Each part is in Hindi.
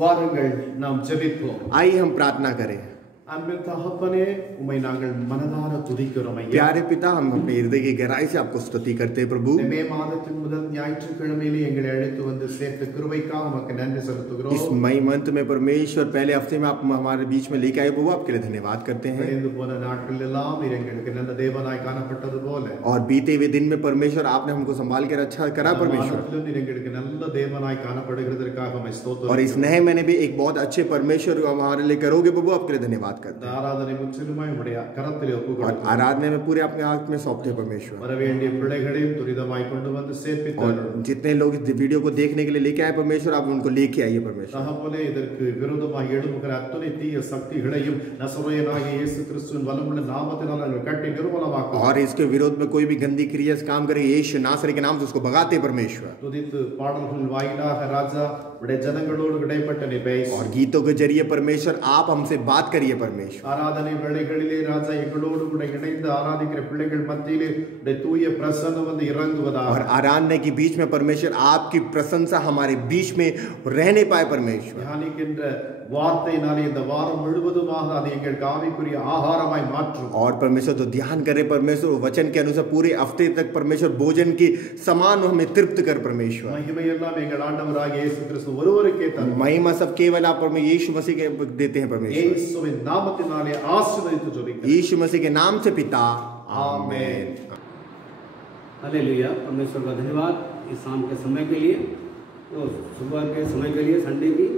வாருங்கள் நாம் ஜெபிப்போம். आइए हम प्रार्थना करें। அன்பின் தகப்பனே, உம்மை நாங்கள் மனதார துதிக்கிறோம் ஐயா. प्यारे पिता, हम अपने हृदय की गहराई से आपको स्तुति करते हैं प्रभु। மே மாதத்தின் முதல் ஞாயிற்றுக்கிழமையிலே எங்களை அழைத்து வந்து சேர்த்த கிருபைக்காக உமக்கு நன்றி செலுத்துகிறோம். इस मई मंथ में परमेश्वर पहले हफ्ते में आप हमारे बीच में लेके आए प्रभु, आपके लिए धन्यवाद करते हैं। கடந்து போன நாட்கள் எல்லாம் நீர் எங்களுக்கு நல்ல தேவனாய் காணப்பட்டது போல और बीते हुए दिन में परमेश्वर आपने हमको संभाल कर अच्छा करा परमेश्वर। நீர் எங்களுக்கு நல்ல தேவனாய் காணப்படுகிறதற்காக உம்மை ஸ்தோத்திரம். और इस नए महीने भी एक बहुत अच्छे परमेश्वर हमारे लिए करोगे प्रभु, आपके लिए धन्यवाद करते हैं। ஆராதனை முற்றிலுமாய் உம்முடைய கரத்திலே और ஒப்புக்கொடுக்கிறோம். आराधना में पूरे अपने हाथ में सौंपते हैं परमेश्वर। வரவேண்டிய பிள்ளைகளையும் துரிதமாய் கொண்டு வந்து சேர்ப்பித்தார். और जितने लोग इस वीडियो को देखने के लिए लेके आए परमेश्वर, आप उनको लेके आइए परमेश्वर। தகப்பனே, இதற்கு விரோதமாக எழும்புகிற அத்தனை தீய சக்திகளையும் நசரேயனாகிய இயேசு கிறிஸ்துவின் வல்லமுள்ள நாமத்தினால் நாங்கள் கட்டி நிர்மூலமாக்குவோம். और इसके विरोध में कोई भी गंदी क्रिया से काम करे, यीशु नासरी के नाम से उसको भगाते हैं परमेश्वर। துதித்து பாடல்கள் வாயிலாக ராஜா உடைய ஜனங்களோடு இடைப்பட்ட நீ பேசு. और गीतों के जरिए परमेश्वर आप हमसे बात करिए परमेश्वर। ஆராதனை வேளைகளிலே ராஜா எங்களோடு கூட இணைந்து ஆராதிக்கிற பிள்ளைகள் மத்தியிலே உடைய தூய பிரசன்னம் வந்து இறங்குவதாக. और आराधना के बीच में परमेश्वर आपकी प्रशंसा हमारे बीच में रहने पाए परमेश्वर। தியானிக்கின்ற வார்த்தையினாலே இந்த வாரம் முழுவதுமாக அது எங்களுக்கு ஆவிக்குரிய ஆகாரமாய் மாற்றும். और परमेश्वर तो ध्यान करे परमेश्वर, वचन के अनुसार पूरे हफ्ते तक परमेश्वर भोजन की समान हमें तृप्त कर परमेश्वर। மகிமை எல்லாம் எங்கள் ஆண்டவராகிய இயேசு கிறிஸ்து ஒருவருக்கே தரும். महिमा सब केवल आप यीशु मसीह के देते हैं परमेश्वर। இயேசுவின் நாமத்தினாலே ஆசீர்வதித்து ஜெபிக்கிறோம். यीशु मसीह के नाम से पिता, आमीन। हालेलुया। परमेश्वर का धन्यवाद इस शाम के समय के लिए, तो सुबह के समय के लिए, संडे की।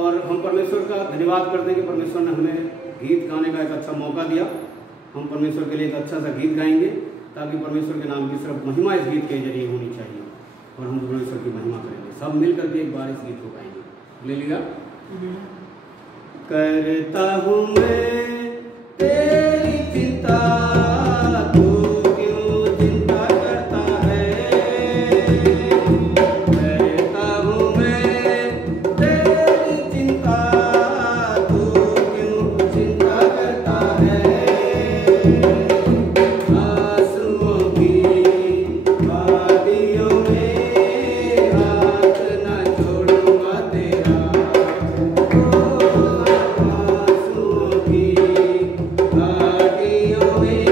और हम परमेश्वर का धन्यवाद करते हैं कि परमेश्वर ने हमें गीत गाने का एक अच्छा मौका दिया। हम परमेश्वर के लिए एक अच्छा सा गीत गाएंगे ताकि परमेश्वर के नाम की सिर्फ महिमा इस गीत के जरिए होनी चाहिए और हम परमेश्वर की महिमा करेंगे। सब मिल करके एक बार इस गीत को गाएंगे। हालेलुया। करता हूँ मैं तेरी चिंता, तू क्यों चिंता करता है। करता हूँ मैं तेरी चिंता, तू क्यों चिंता करता है। आंसुओं की वादियों में हाथ न छोड़ूंगा तेरा। आंसुओं की वादियों में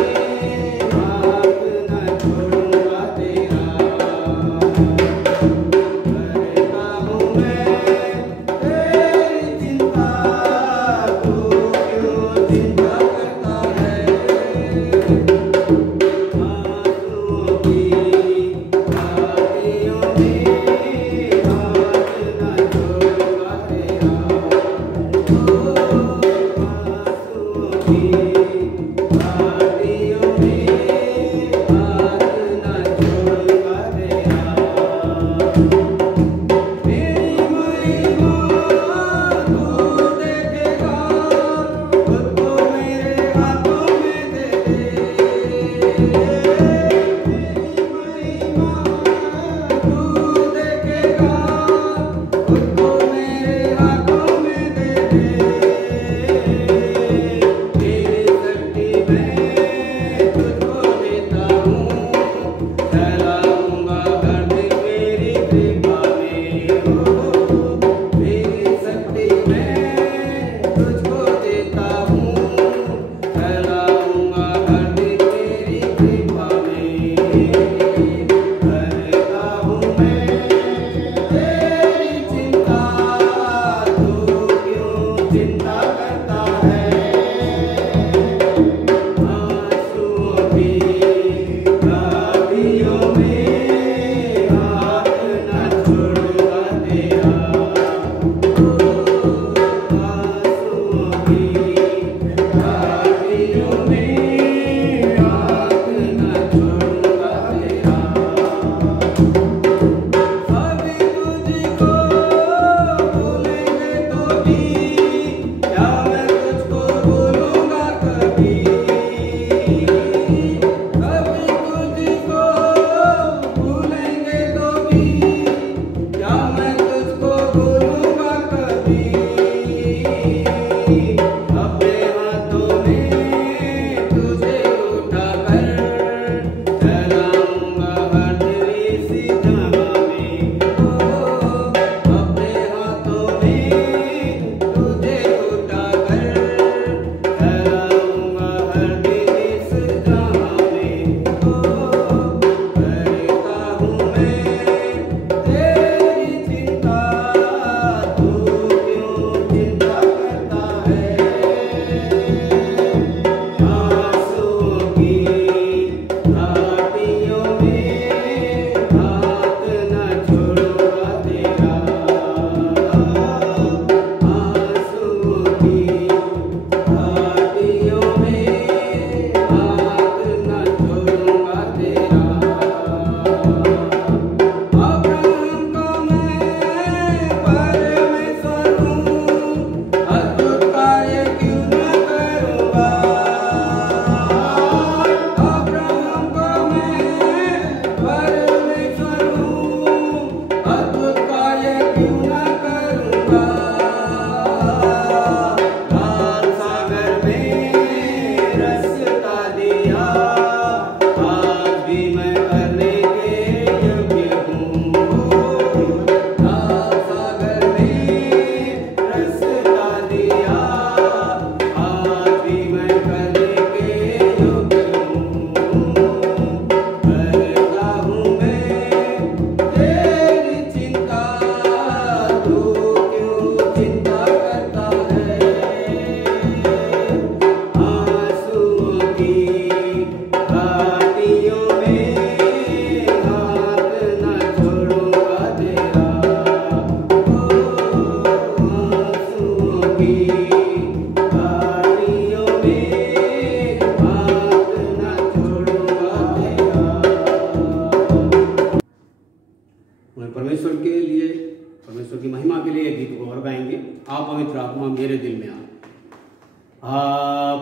परमेश्वर की महिमा के लिए गीत को और गाएंगे। आप पवित्र आत्मा मेरे दिल में आ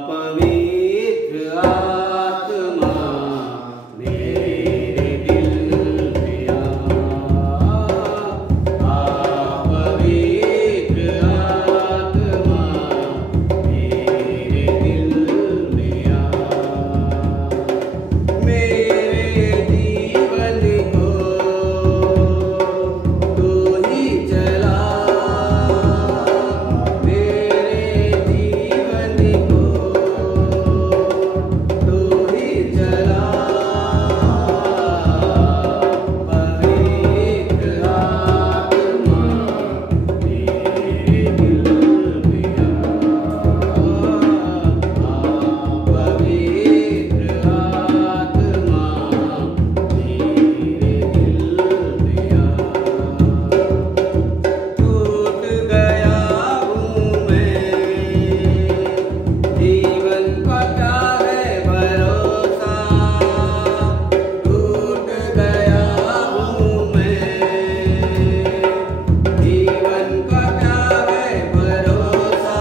पवित्र आत्मा मेरे दिल में आ पवित्र आत्मा मेरे दिल में मेरे जीवन को तू ही चला, मेरे जीवन को तू ही चला, पवित्र आत्मा मेरे दिल में पवित्र आत्मा मेरे दिल में टूट गया हूँ मैं, जीवन का क्या है भरोसा, टूट गया हूँ मैं, जीवन का क्या है भरोसा,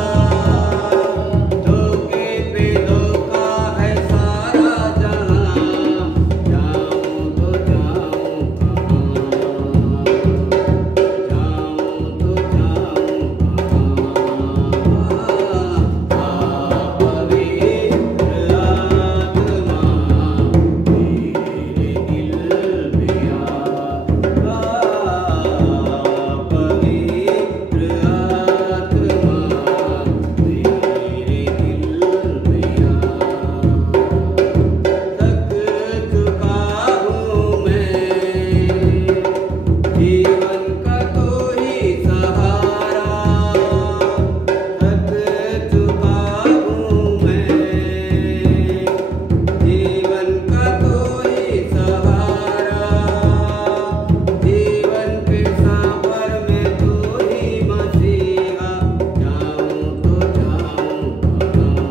धोखे पे धोखा है सारा जहां, जाऊं तो जाऊं कहाँ, जाऊं तो जाऊं कहाँ, पवित्र आत्मा मेरे दिल में पवित्र आत्मा मेरे दिल में थक चुका हूँ मैं, जीवन का कोई सहारा, थक चुका हूँ मैं, जीवन का कोई सहारा, जीवन के सफर में तू ही मसीहा, जाऊं तो जाऊं कहाँ,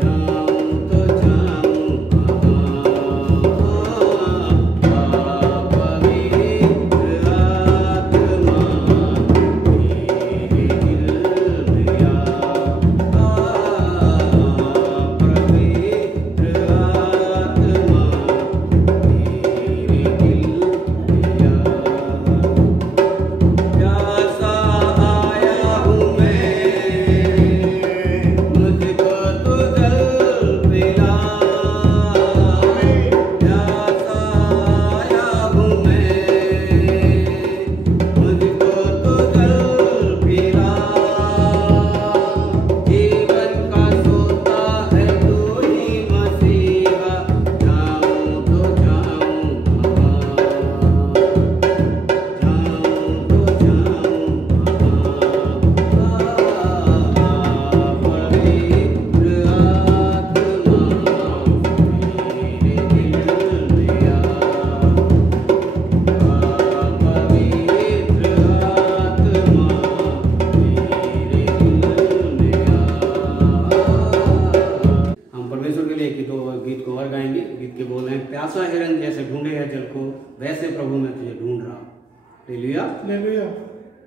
जाऊं तो जाऊं कहाँ, पवित्र आत्मा मेरे दिल में पवित्र आत्मा मेरे दिल में प्यासा आया हूँ मैं, मुझको तो जल पिला, प्यासा आया हूँ मैं, मुझको तो जल पिला, जीवन का सोता है तू ही मसीहा, जाऊं तो जाऊं कहाँ, जाऊं तो जाऊं कहाँ, पवित्र आत्मा मेरे दिल में पवित्र आत्मा मेरे दिल में हम परमेश्वर के लिए गीत को और गाएंगे। गीत के बोल हैं, प्यासा हिरन जैसे ढूंढे है जल को, वैसे प्रभु मैं तुझे ढूंढ रहा। हालेलुया।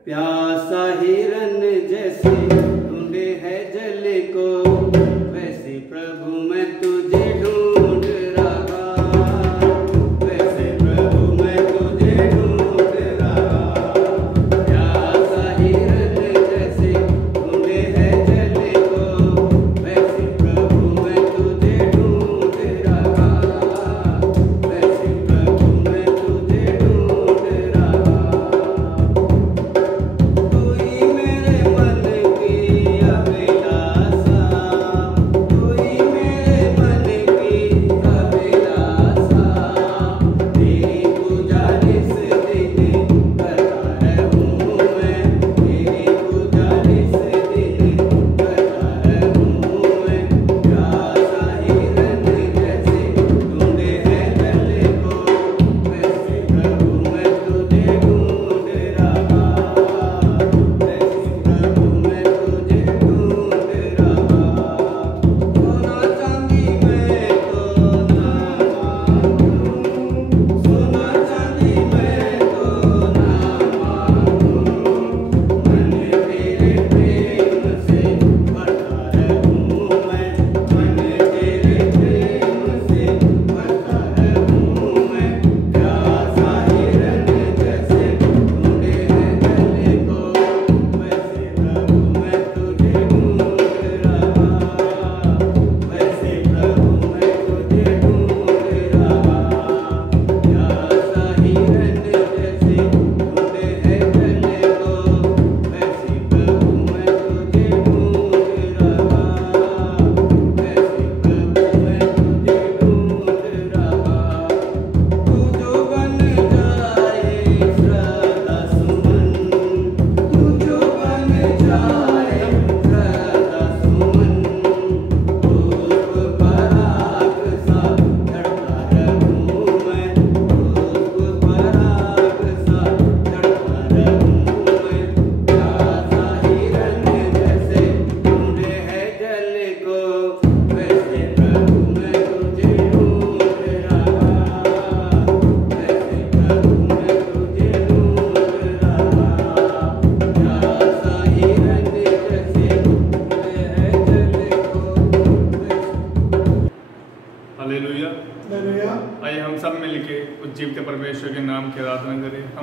प्यासा हिरन जैसे ढूंढे है जल को, वैसे प्रभु मैं तुझे ढूंढ रहा, वैसे प्रभु मैं तुझे ढूंढ रहा, प्यासा हिरन जैसे ढूंढे है जल को, वैसे प्रभु मैं तुझे ढूंढ रहा, वैसे प्रभु मैं तुझे ढूंढ रहा, तू ही मेरे मन की अभिलाषा,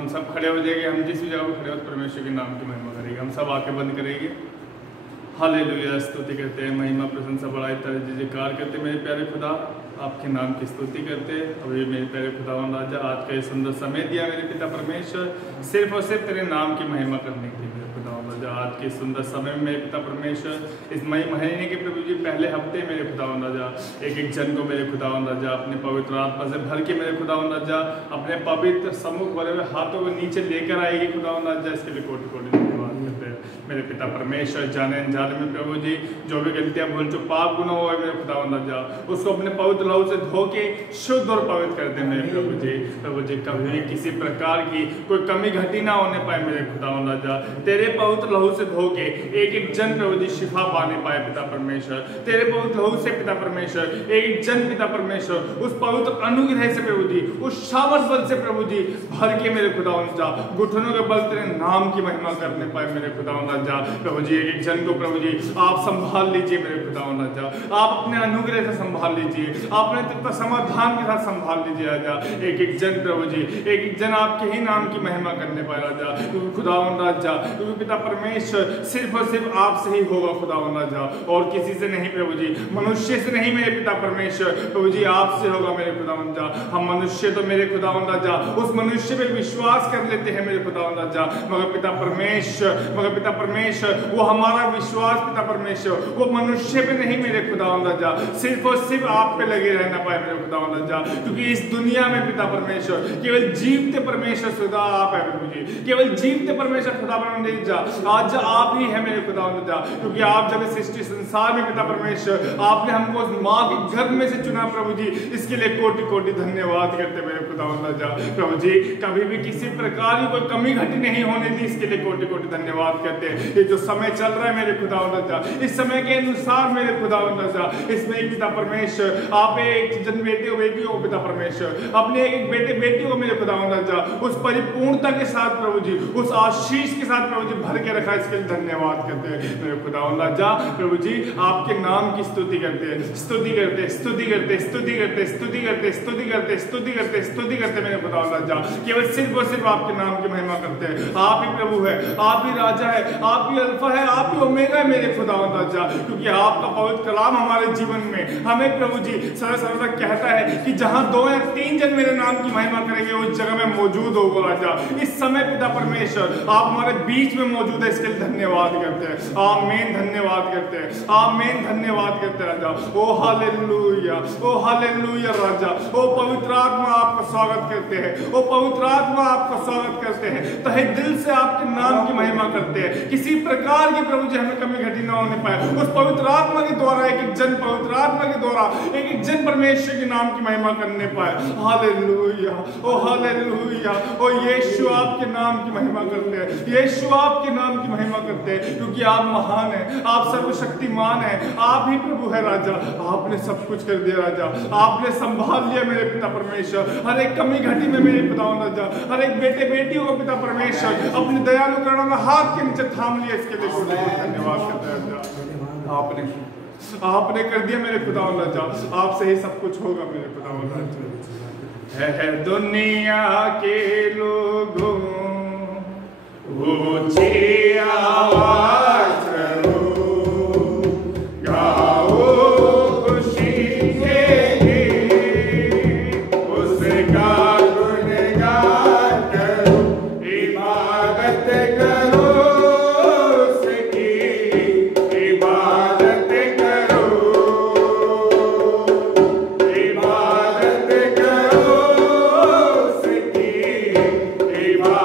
सब खड़े हो जाएंगे, हम जिस भी जगह पर खड़े हो परमेश्वर के नाम की महिमा करेंगे। हम सब आंखें बंद करेंगे। हालेलुया, स्तुति करते हैं, महिमा प्रशंसा बड़ाई तरह जयकार करते हैं। मेरे प्यारे खुदा, आपके नाम की स्तुति करते हैं। अभी मेरे प्यारे खुदावन राजा, आज का ये सुंदर समय दिया मेरे पिता परमेश्वर, सिर्फ और सिर्फ तेरे नाम की महिमा करने के लिए मेरे खुदावन राजा। आज के सुंदर समय में मेरे पिता परमेश्वर, इस मई महीने के प्रभु जी पहले हफ्ते मेरे खुदावन राजा, एक एक जन को मेरे खुदावन राजा अपने पवित्र आत्मा से भर के मेरे खुदावन राजा अपने पवित्र सम्मुख भरे हुए हाथों को नीचे लेकर आएगी खुदावन राजा। इसके लिए कोटि कोटि धन्यवाद करते हैं मेरे पिता परमेश्वर। जाने अनजाने में प्रभु जी जो भी गलतियां भूल चुक पाप गुनाह हुए मेरे खुदावन राजा, उसको अपने पवित्र लहू से धो के शुद्ध और पवित्र कर दे मेरे प्रभु जी। प्रभु जी कभी किसी प्रकार की कोई कमी घटी ना होने पाए मेरे खुदावन राजा। तेरे पवित्र लहू से धो के एक एक जन प्रभु जी शिफा पाने पाए पिता परमेश्वर। तेरे पवित्र लहू से पिता परमेश्वर एक एक जन पिता परमेश्वर उस पवित्र अनुग्रह से प्रभु जी, उस सामर्थ बल से प्रभु जी भर के मेरे खुदावन राजा घुटनों के बल तेरे नाम की महिमा करने पाए मेरे खुदावन राजा। प्रभु जी एक एक जन को प्रभु जी आप संभाल लीजिए मेरे खुदावन राजा। आप अपने अनुग्रह से संभाल लीजिए, अपने तत्व समाधान के साथ संभाल लीजिए राजा। एक एक जन प्रभु जी, एक एक जन आपके ही नाम की महिमा करने पाए राजा। क्योंकि खुदावन राजा, क्योंकि पिता परमेश्वर सिर्फ और सिर्फ आपसे ही होगा खुदावन राजा, और किसी से नहीं प्रभु जी, मनुष्य से नहीं मेरे पिता परमेश्वर। प्रभु जी आपसे होगा मेरे खुदावन राजा। हम मनुष्य तो मेरे खुदावन राजा उस मनुष्य पे विश्वास कर लेते हैं मेरे खुदावन राजा, मगर पिता परमेश्वर वो हमारा विश्वास पिता परमेश्वर वो मनुष्य पे नहीं मेरे खुदावन राजा, सिर्फ और सिर्फ आप पे लगे रहना पाए मेरे खुदावन राजा। क्योंकि इस दुनिया में पिता परमेश्वर केवल जीवते परमेश्वर खुदा आप है प्रभु जी, केवल जीवते परमेश्वर खुदा राजा आज आप ही है मेरे खुदावन राजा। क्योंकि आप जब इस सृष्टि संसार में पिता परमेश्वर आपने हमको माँ के गर्भ में से चुना प्रभु जी, इसके लिए कोटि कोटि धन्यवाद करते मेरे खुदावन राजा। प्रभु जी कभी भी किसी प्रकार की कोई कमी घटी नहीं होने दी, इसके लिए कोटि कोटि धन्यवाद करते हैं। ये जो समय चल रहा है मेरे खुदावन राजा, इस समय के अनुसार मेरे खुदावन राजा, इसमें पिता परमेश्वर आप एक जन बेटे बेटियों को पिता परमेश्वर अपने एक बेटे बेटियों को मेरे खुदावन राजा उस परिपूर्णता के साथ प्रभु जी, उस आशीष के साथ प्रभु जी भर के रखा, इसके लिए धन्यवाद करते हैं मेरे खुदावन राजा। प्रभु जी आपके नाम की स्तुति करते हैं, स्तुति करते स्तुति करते स्तुति करते स्तुति करते स्तुति करते स्तुति करते स्तुति करते मेरे खुदावन राजा। केवल सिर्फ और सिर्फ आपके नाम की महिमा करते हैं। आप ही प्रभु है, आप ही राजा है, आप ही अल्फा है, आप ही ओमेगा है मेरे खुदावन राजा। क्योंकि आपका पवित्र कलाम हमारे जीवन में हमें प्रभु जी सर्वदा कहता है कि जहां 2 या 3 जन मेरे नाम की महिमा करेंगे उस जगह में मौजूद होगा राजा। इस समय पिता परमेश्वर आप हमारे बीच में मौजूद है, इसके लिए धन्यवाद करते हैं। आमीन, धन्यवाद करते हैं, आमीन, धन्यवाद करते हैं राजा। ओ हालेलुया, ओ हालेलुया राजा। ओ पवित्र आत्मा आपका स्वागत करते हैं, ओ पवित्र आत्मा आपका स्वागत करते हैं, तहे दिल से आपके नाम की महिमा करते हैं। किसी प्रकार की प्रभु जी हमें कमी घटी ना होने पाए, उस पवित्र आत्मा के द्वारा एक एक जन पवित्र आत्मा के द्वारा एक एक जन परमेश्वर के नाम की महिमा करने पाए। हालेलुया, ओ हालेलुया, ओ यीशु आपके नाम की महिमा करते हैं, यीशु आपके नाम की महिमा करते हैं। क्योंकि आप महान हैं, आप सर्वशक्तिमान हैं, आप ही प्रभु है राजा। आपने सब कुछ कर दिया राजा, आपने संभाल लिया मेरे पिता परमेश्वर। हर एक कमी घटी में मेरे पितावन राजा, हर एक बेटे बेटियों को पिता परमेश्वर अपने दयालु करुणा में हाथ के नीचे थाम लिया, इसके लिए कोटि कोटि धन्यवाद करते हैं राजा। आपने कर दिया मेरे खुदावन राजा, आपसे ही सब कुछ होगा मेरे खुदावन राजा। है दुनिया के लोगों ऊंची आवाज करो, गाओ खुशी के गीत, उसका गुणगान करो, इबादत करो, उसकी इबादत करो, इबादत करो, उसकी इबादत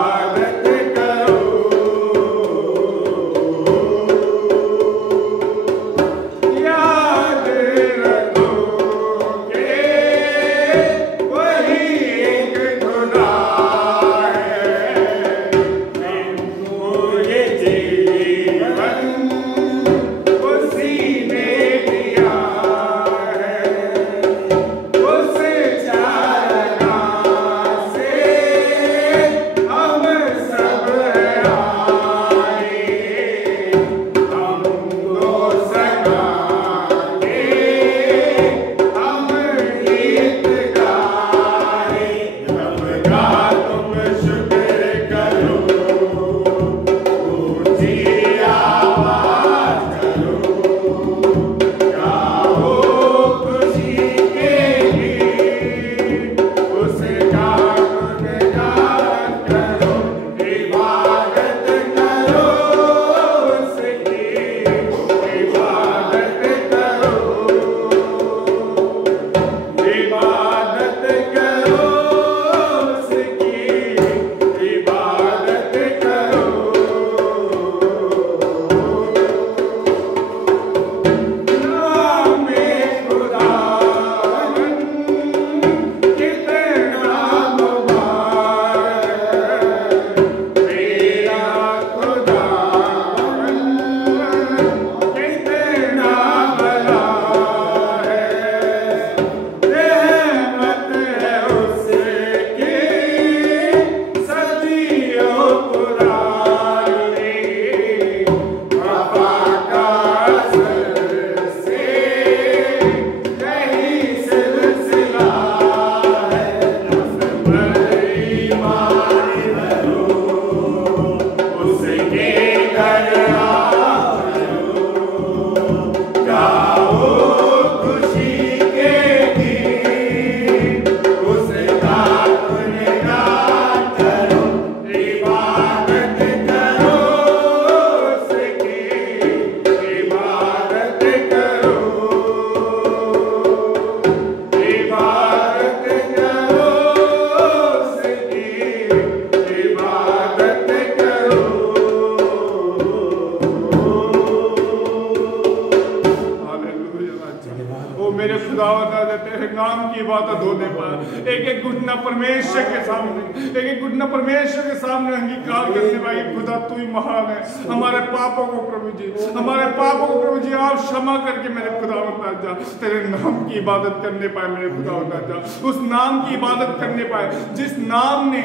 इबादत होने पाए, एक एक घुटना परमेश्वर के सामने, एक एक घुटना परमेश्वर के सामने अंगीकार करने पाए, खुदा तू ही महान है। हमारे पापों को प्रभु जी, हमारे पापों को प्रभु जी आप क्षमा करके मेरे खुदावंद राजा तेरे नाम की इबादत करने पाए, मेरे खुदावंद राजा उस नाम की इबादत करने पाए जिस नाम ने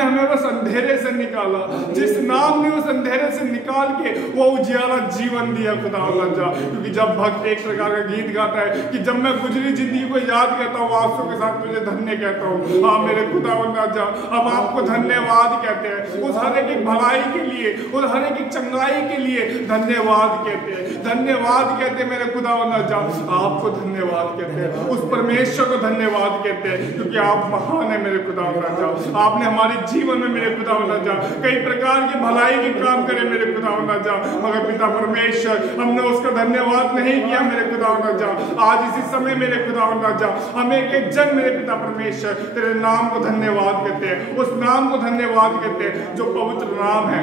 हमें उस अंधेरे से निकाला, जिस नाम ने उस अंधेरे से निकाल के वो उजियाला जीवन दिया खुदावंद राजा। क्योंकि जब भक्त एक प्रकार का गीत गाता है कि जब मैं गुजरी जिंदगी को याद करता हूँ आंसू के साथ तुझे धन्य कहता हूँ। हाँ मेरे खुदावंद राजा अब आपको धन्यवाद कहते हैं, उस हर एक भलाई के लिए, उस हर एक चंगाई के लिए धन्यवाद कहते हैं, धन्यवाद कहते हैं मेरे खुदावंद राजा, आपको धन्यवाद कहते हैं, उस परमेश्वर को धन्यवाद कहते हैं क्योंकि आप महान है मेरे खुदावंद राजा। आपने हमारे जीवन में मेरे खुदावंद राजा कई प्रकार की भलाई के काम करे मेरे खुदावंद राजा, मगर पिता परमेश्वर हमने उसका धन्यवाद नहीं किया मेरे खुदावंद राजा। आज इसी समय मेरे खुदावंद राजा हम एक एक जन मेरे पिता परमेश्वर तेरे नाम को धन्यवाद कहते हैं, उस नाम को धन्यवाद कहते हैं जो पवित्र नाम है,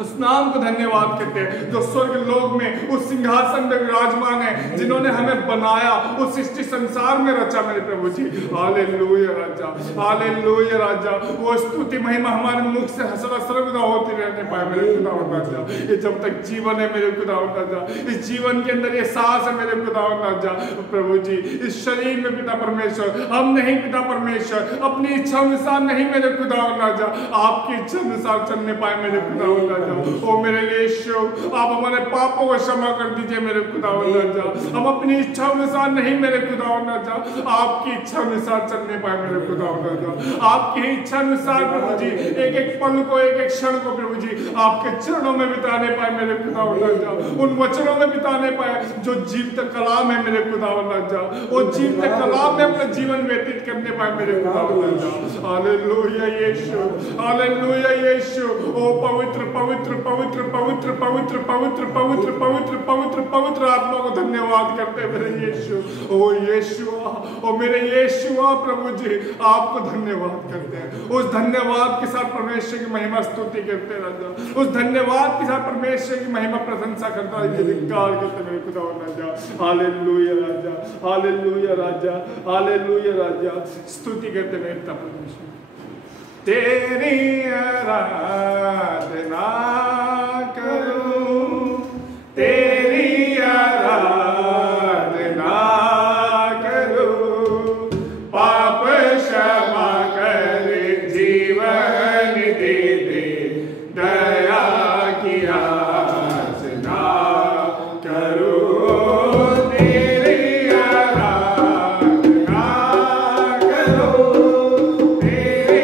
उस नाम को धन्यवाद कहते हैं जो स्वर्ग लोक में उस सिंहासन में विराजमान है, जिन्होंने हमें बनाया, उस सृष्टि संसार में रचा मेरे प्रभु जी। हालेलुया राजा, हालेलुया राजा। वो स्तुति महिमा हमारे मुख से हसरा सर्वदा होती रहने पाए मेरे खुदावंद राजा। ये जब तक जीवन है मेरे खुदावंद राजा, इस जीवन के अंदर ये सांस है मेरे खुदावंद राजा प्रभु जी, इस शरीर में पिता परमेश्वर हम नहीं पिता परमेश्वर अपनी इच्छा अनुसार नहीं मेरे खुदावंद राजा, आपकी इच्छा अनुसार चलने पाए मेरे खुदावंद राजा। ओ मेरे यीशु आप हमारे पापों को क्षमा कर दीजिए मेरे खुदावंद राजा, हम अपनी इच्छा अनुसार नहीं मेरे खुदावंद राजा आपकी इच्छा अनुसार चलने पाए मेरे खुदावंद राजा, आपकी इच्छा अनुसार प्रभु जी एक एक पल को एक एक क्षण को प्रभु जी आपके चरणों में बिताने पाए मेरे खुदावंद राजा, उन वचनों में बिताने पाए जो जीवित कलाम है मेरे खुदावंद राजा, वो जीवित कलाम में अपना जीवन व्यतीत करने पाए मेरे खुदावंद राजा। हालेलुया यीशु, हालेलुया यीशु। ओ पवित्र पवित्र पवित्र पवित्र पवित्र पवित्र पवित्र पवित्र पवित्र पवित्र आत्मा को धन्यवाद करते मेरे यीशु। ओ यीशु ओ मेरे यीशु प्रभु जी आपको धन्यवाद करते हैं, उस धन्यवाद के साथ परमेश्वर की महिमा स्तुति करते राजा, उस धन्यवाद के साथ परमेश्वर की महिमा प्रशंसा करता है, धिक्कार करते मेरे खुदावंद राजा। हालेलुया राजा, हालेलुया राजा, हालेलुया राजा। स्तुति करते मेरे पिता परमेश्वर, तेरी आराधना करूं, तेरी आराधना करूं, पाप क्षमा कर जीवन दे दे, दया की याचना करूं, तेरी आराधना करूं, तेरी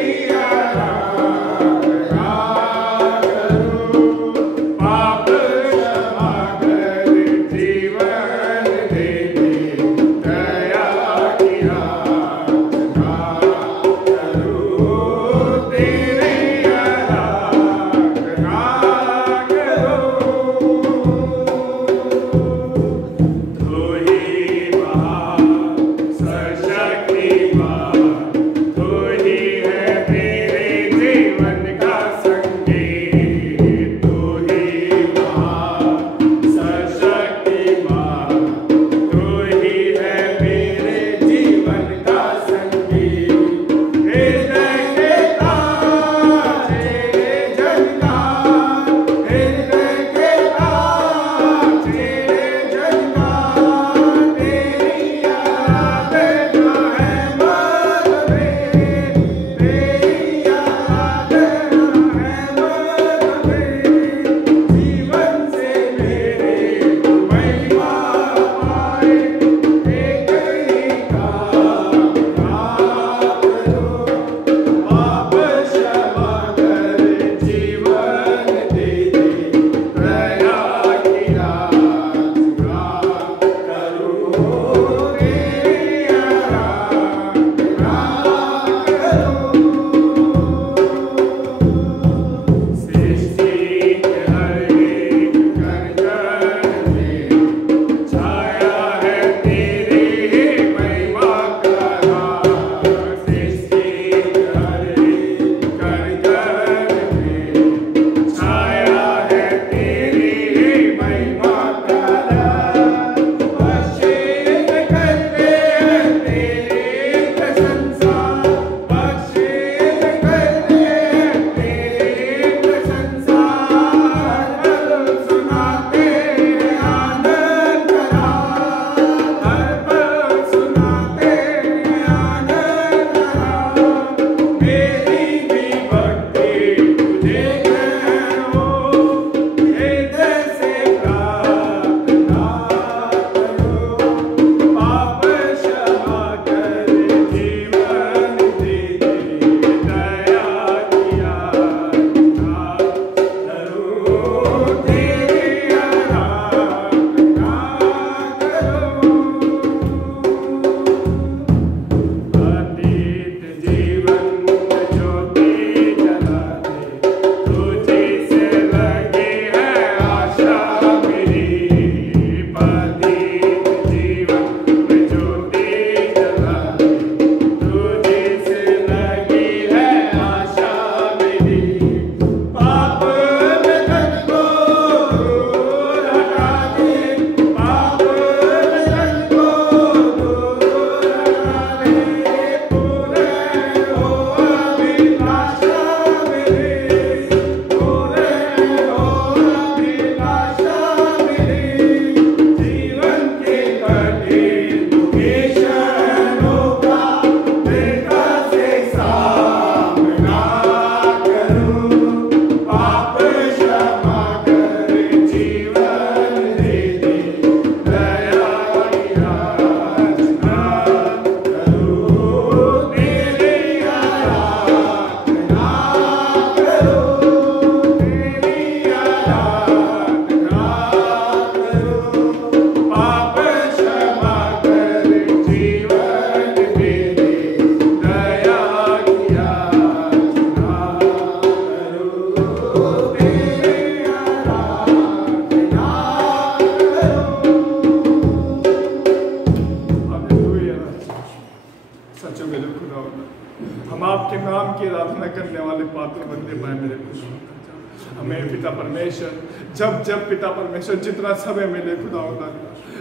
हमें पिता परमेश्वर जब पिता परमेश्वर जितना समय मिले खुदा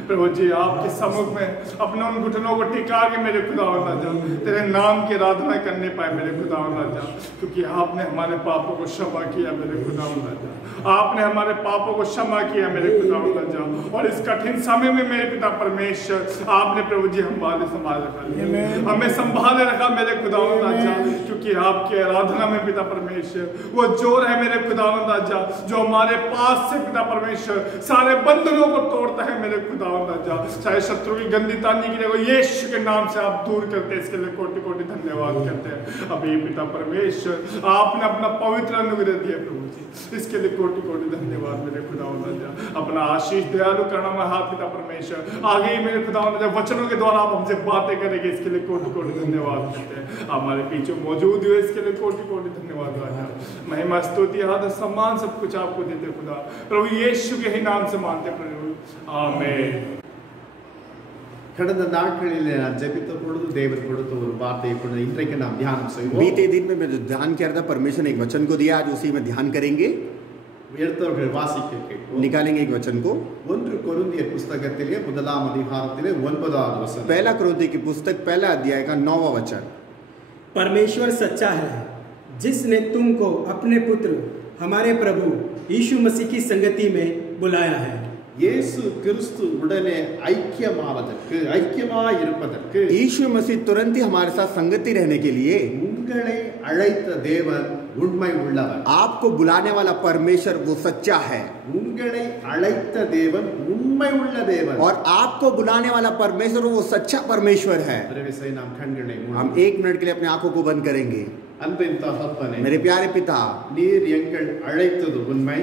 प्रभु जी आपके सम्मुख में अपने उन घुटनों को टिका के मेरे खुदा तेरे नाम की आराधना करने पाए मेरे खुदा क्योंकि आपने हमारे पापों को क्षमा किया मेरे खुदा आपने हमारे पापों को क्षमा किया मेरे खुदा और इस कठिन समय में मेरे पिता परमेश्वर आपने प्रभु जी संभाले रखा हमें संभाले रखा मेरे खुदा क्योंकि आपकी आराधना में पिता परमेश्वर वो जोर है मेरे खुदा जो हमारे पास से पिता परमेश्वर सारे बंधनों को तोड़ता है मेरे खुदा चाहे शत्रु की गंदी तानी की यीशु के नाम से आप दूर करते हैं इसके लिए कोटि कोटि धन्यवाद करते हैं। अभी पिता परमेश्वर आपने अपना पवित्र अनुग्रह दिया प्रभु जी इसके लिए कोटि कोटि धन्यवाद मेरे खुदा अपना आशीष दयालु करना में हाथ पिता परमेश्वर आगे ही मेरे खुदा वचनों के द्वारा आप हमसे बातें करेंगे इसके लिए कोटि कोटि धन्यवाद करते हैं। आप हमारे पीछे मौजूद हुए इसके लिए कोटि कोटि धन्यवाद राजा महिमा स्तुति आदर सम्मान सब कुछ आपको देते खुदा प्रभु यीशु के ही नाम से मानते प्रभु आमीन। கடந்த நாட்களில் நான் ஜெபித்த பொழுது தேவன் கொடுத்த ஒரு வார்த்தையை கொண்டு இன்றைக்கு நாம் தியானம் செய்வோம்। बीते दिन में मैं जो ध्यान किया था परमेश्वर ने एक वचन को दिया आज उसी में ध्यान करेंगे। எடுத்தவர்கள் வாசிக்க கேட்போம்। निकालेंगे एक वचन को 1 கொரிந்தியர் புத்தகத்திலே முதலாம் அதிகாரத்திலே 9வது வசனம்। पहला कुरिन्थियों की पुस्तक पहला अध्याय का 9वां वचन। परमेश्वर सच्चा है जिसने तुमको अपने पुत्र हमारे प्रभु यीशु मसीह की संगति में बुलाया है। இயேசு கிறிஸ்து உடனே ஐக்கியமாய் இருப்பதற்கு यीशु मसीह तुरंत ही हमारे साथ संगति रहने के लिए உங்களை அழைத்த தேவன் உண்மை உள்ளவர்। आपको बुलाने वाला परमेश्वर वो सच्चा है। உங்களை அழைத்த தேவன் உண்மை உள்ள தேவன் और आपको बुलाने वाला परमेश्वर वो सच्चा परमेश्वर है। நாம் கண்களை हम 1 मिनट के लिए अपनी आंखों को बंद करेंगे। அன்பின் தகப்பனே मेरे प्यारे पिता நீர் எங்கள் அழைத்தது உண்மை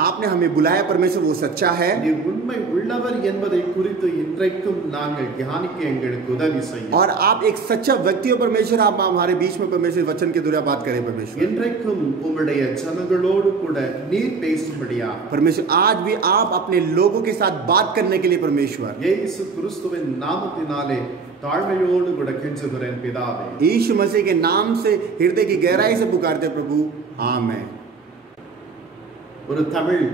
आपने हमें बुलाया परमेश्वर वो सच्चा है। நீர் உண்மை உள்ளவர் என்பதை குறித்து இன்றைக்கும் நாங்கள் தியானிக்க எங்களுக்கு உதவி செய்யும்। और आप एक सच्चा व्यक्ति हो परमेश्वर आप हमारे बीच में परमेश्वर वचन के द्वारा बात करें परमेश्वर। இன்றைக்கும் உம்முடைய ஜனங்களோடு கூட நீர் பேசும்படியா परमेश्वर आज भी आप अपने लोगों के साथ बात करने के लिए परमेश्वर இயேசு கிறிஸ்துவின் நாமத்தினாலே ताழ்மையோடு கூட கெஞ்சுகிறேன் பிதாவே। यीशु मसीह के नाम से हृदय की गहराई से पुकारते प्रभु आमेन। ஒரு தமிழ்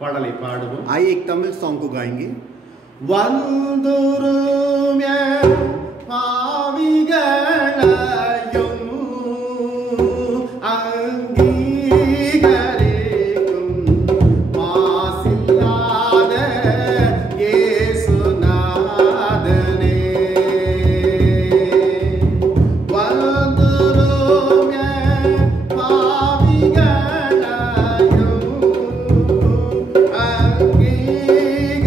பாடலை பாடுவோம்। आइए एक तमिल सॉन्ग को गाएंगे। வந்தோரும் பாவிகளையும் அங்கீகரிக்கும் மாசில்லாத இயேசுநாதனே வந்தோரும் பாவிகளையும் அங்கீகரிக்கும்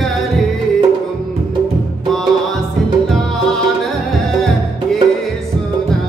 மாசில்லாத இயேசுநாதனே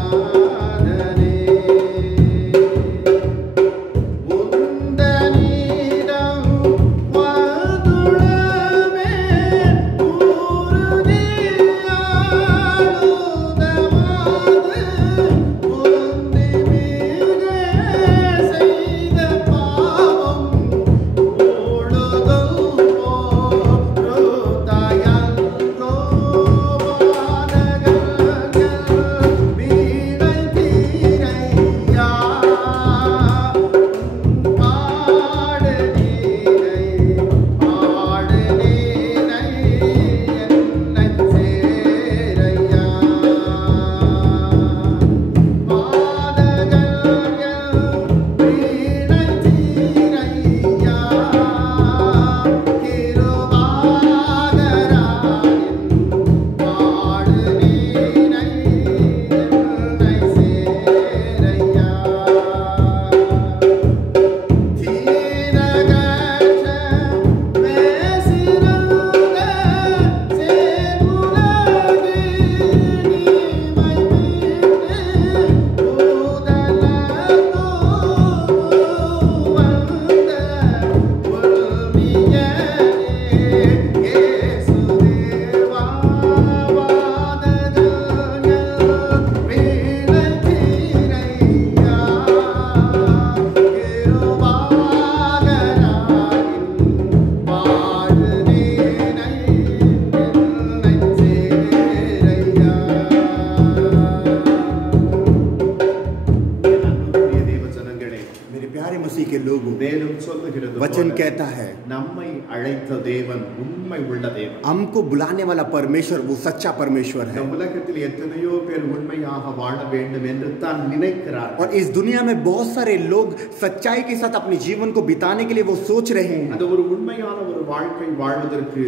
प्यारे मसीह के लोगों, வேதம் சொல்லுகிறது वचन போல, कहता है நம்மை அழைத்த தேவன் உண்மை உள்ள தேவன். हमको बुलाने वाला परमेश्वर वो सच्चा परमेश्वर இந்த है। உலகத்தில் எத்தனையோ பேர் உண்மையாக வாழ வேண்டும் என்று தான் நினைக்கிறார். और इस दुनिया में बहुत सारे लोग सच्चाई के साथ अपने जीवन को बिताने के लिए वो सोच रहे हैं। அந்த ஒரு உண்மையான ஒரு வாழ்க்கை வாழ்வதற்கு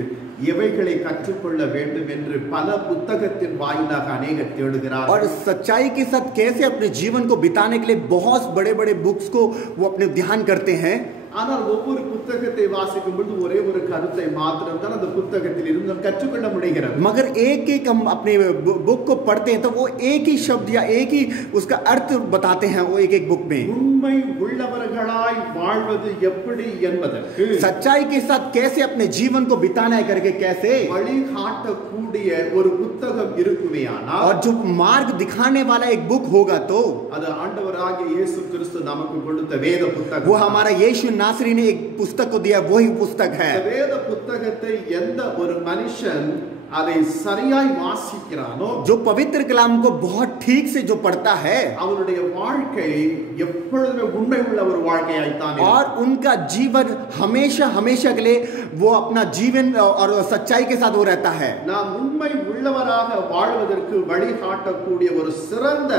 எவைகளை கற்றுக்கொள்ள வேண்டும் என்று பல புத்தகத்தின் வாயிலாக அநேகர் தேடுகிறார். और सच्चाई के साथ कैसे अपने जीवन को बिताने के लिए बहुत बड़े बड़े बुक्स को वो अपने ध्यान करते हैं। ஆனால் ஒவ்வொரு புத்தகத்தை வாசிக்கும் பொழுது ஒரே ஒரு கருத்தை மாத்திரம் தான் அந்த புத்தகத்தில் இருந்து நாம் கற்றுக்கொள்ள முடிகிறது. मगर एक एक हम अपने बुक को पढ़ते हैं तो वो एक ही शब्द या एक ही उसका अर्थ बताते हैं वो एक एक बुक में। உண்மை உள்ளவர்களாய் வாழ்வது எப்படி என்பதற்கு सच्चाई के साथ कैसे अपने जीवन को बिताना है करके कैसे வழிகாட்டக்கூடிய ஒரு புத்தகம் இருக்குமேயானால் और जो मार्ग दिखाने वाला एक बुक होगा तो அது ஆண்டவராகிய இயேசு கிறிஸ்து நமக்கு கொடுத்த வேத புத்தகம். वो हमारा यीशु नासरी ने एक पुस्तक को दिया, वही पुस्तक है। இந்த வேத புத்தகத்தை எந்த ஒரு மனுஷன் அதை சரியாய் வாசிக்கிறானோ, जो पवित्र कलाम को बहुत ठीक से जो पढ़ता है அவனுடைய வாழ்க்கை எப்பொழுதுமே உண்மை உள்ள ஒரு வாழ்க்கையாய்த்தான் और उनका जीवन हमेशा हमेशा के लिए वो अपना जीवन और सच्चाई के साथ वो रहता है। நாம் உண்மை உள்ளவராக வாழ்வதற்கு வழிகாட்டக்கூடிய ஒரு சிறந்த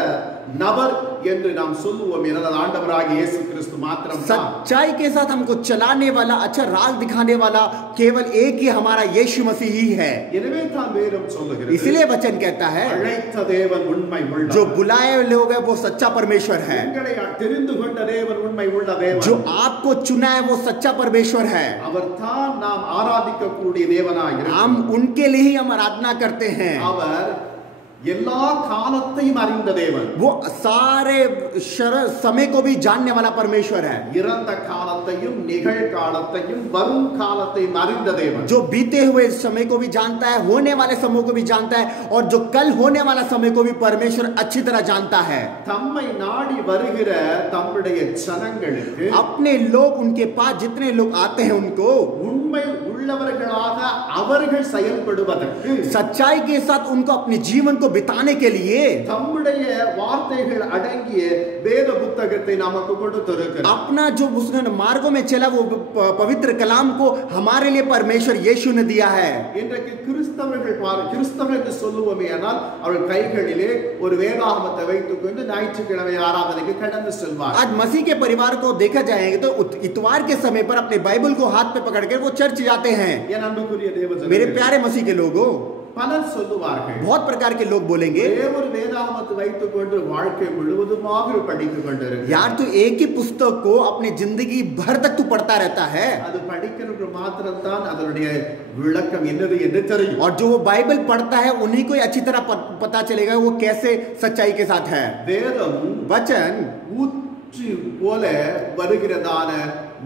நபர் என்று நாம் சொல்லுவோம் என்றால் ஆண்டவராகிய இயேசு கிறிஸ்து மாத்திரம் தான். सच्चाई के साथ हमको चलाने वाला, अच्छा राह दिखाने वाला केवल एक ही हमारा यीशु मसीह ही है। எனவே தான் வேதம் சொல்லுகிறது, इसलिए वचन कहता है அழைத்த தேவன் உண்மை உள்ளவர், जो बुलाए लोग है वो सच्चा परमेश्वर है, உங்களை தெரிந்து கொண்ட தேவன் உண்மை உள்ள தேவன், जो आपको चुना है वो सच्चा परमेश्वर है। அவர் தான் நாம் ஆராதிக்கக்கூடிய தேவனாய் இருக்கிறார். हम उनके लिए ही हम आराधना करते हैं। அவர் எல்லா காலத்தையும் அறிந்த தேவன், वो सारे समय को भी जानने वाला परमेश्वर है, இறந்த காலத்தையும் நிகழ்காலத்தையும் வரும் காலத்தையும் அறிந்த தேவன், जो बीते हुए समय को भी जानता है, होने वाले समय को भी जानता है और जो कल होने वाला समय को भी परमेश्वर अच्छी तरह जानता है। தம்மை நாடி வருகிற தம்முடைய ஜனங்களுக்கு अपने लोग उनके पास जितने लोग आते हैं उनको உண்மை உள்ளவர்களாக அவர்கள் செயல்படுவதற்கு सच्चाई के साथ उनको अपने जीवन को बिताने के लिए தம்முடைய வார்த்தைகள் அடங்கிய வேத புத்தகத்தை நமக்கு கொடுத்திருக்கிறார். अपना जो उसने मार्गों में चला वो पवित्र कलाम को हमारे लिए परमेश्वर यीशु ने दिया है। இன்றைக்கு கிறிஸ்தவர்கள் என்று சொல்லுவோமே ஆனால் அவர்கள் கைகளிலே ஒரு வேதாகமத்தை வைத்துக் கொண்டு ஞாயிற்றுக்கிழமை ஆராதனைக்கு கடந்து செல்வார். आज मसीह के परिवार को देखा जाएगा तो इतवार के समय पर अपने बाइबल को हाथ पे पकड़ कर वो चर्च जाते हैं। என் அன்புக்குரிய தேவஜனங்களே, मेरे प्यारे मसीह के लोगों, பலர் சொல்லுவார்கள், बहुत प्रकार के लोग बोलेंगे ஒரே ஒரு வேதாகமத்தை வைத்துக் கொண்டு வாழ்க்கை முழுவதுமாக படித்துக் கொண்டிருக்கிறார். यार तू एक ही पुस्तक को अपनी जिंदगी भर तक तू पढ़ता रहता है அது படிக்கிறது மாத்திரம் தான் அதனுடைய விளக்கம் என்னது என்று தெரியும். और जो वो बाइबल पढ़ता है उन्हीं को ही अच्छी तरह पता चलेगा वो कैसे सच्चाई के साथ है। வேதம் वचन ஊற்று போல வருகிறதான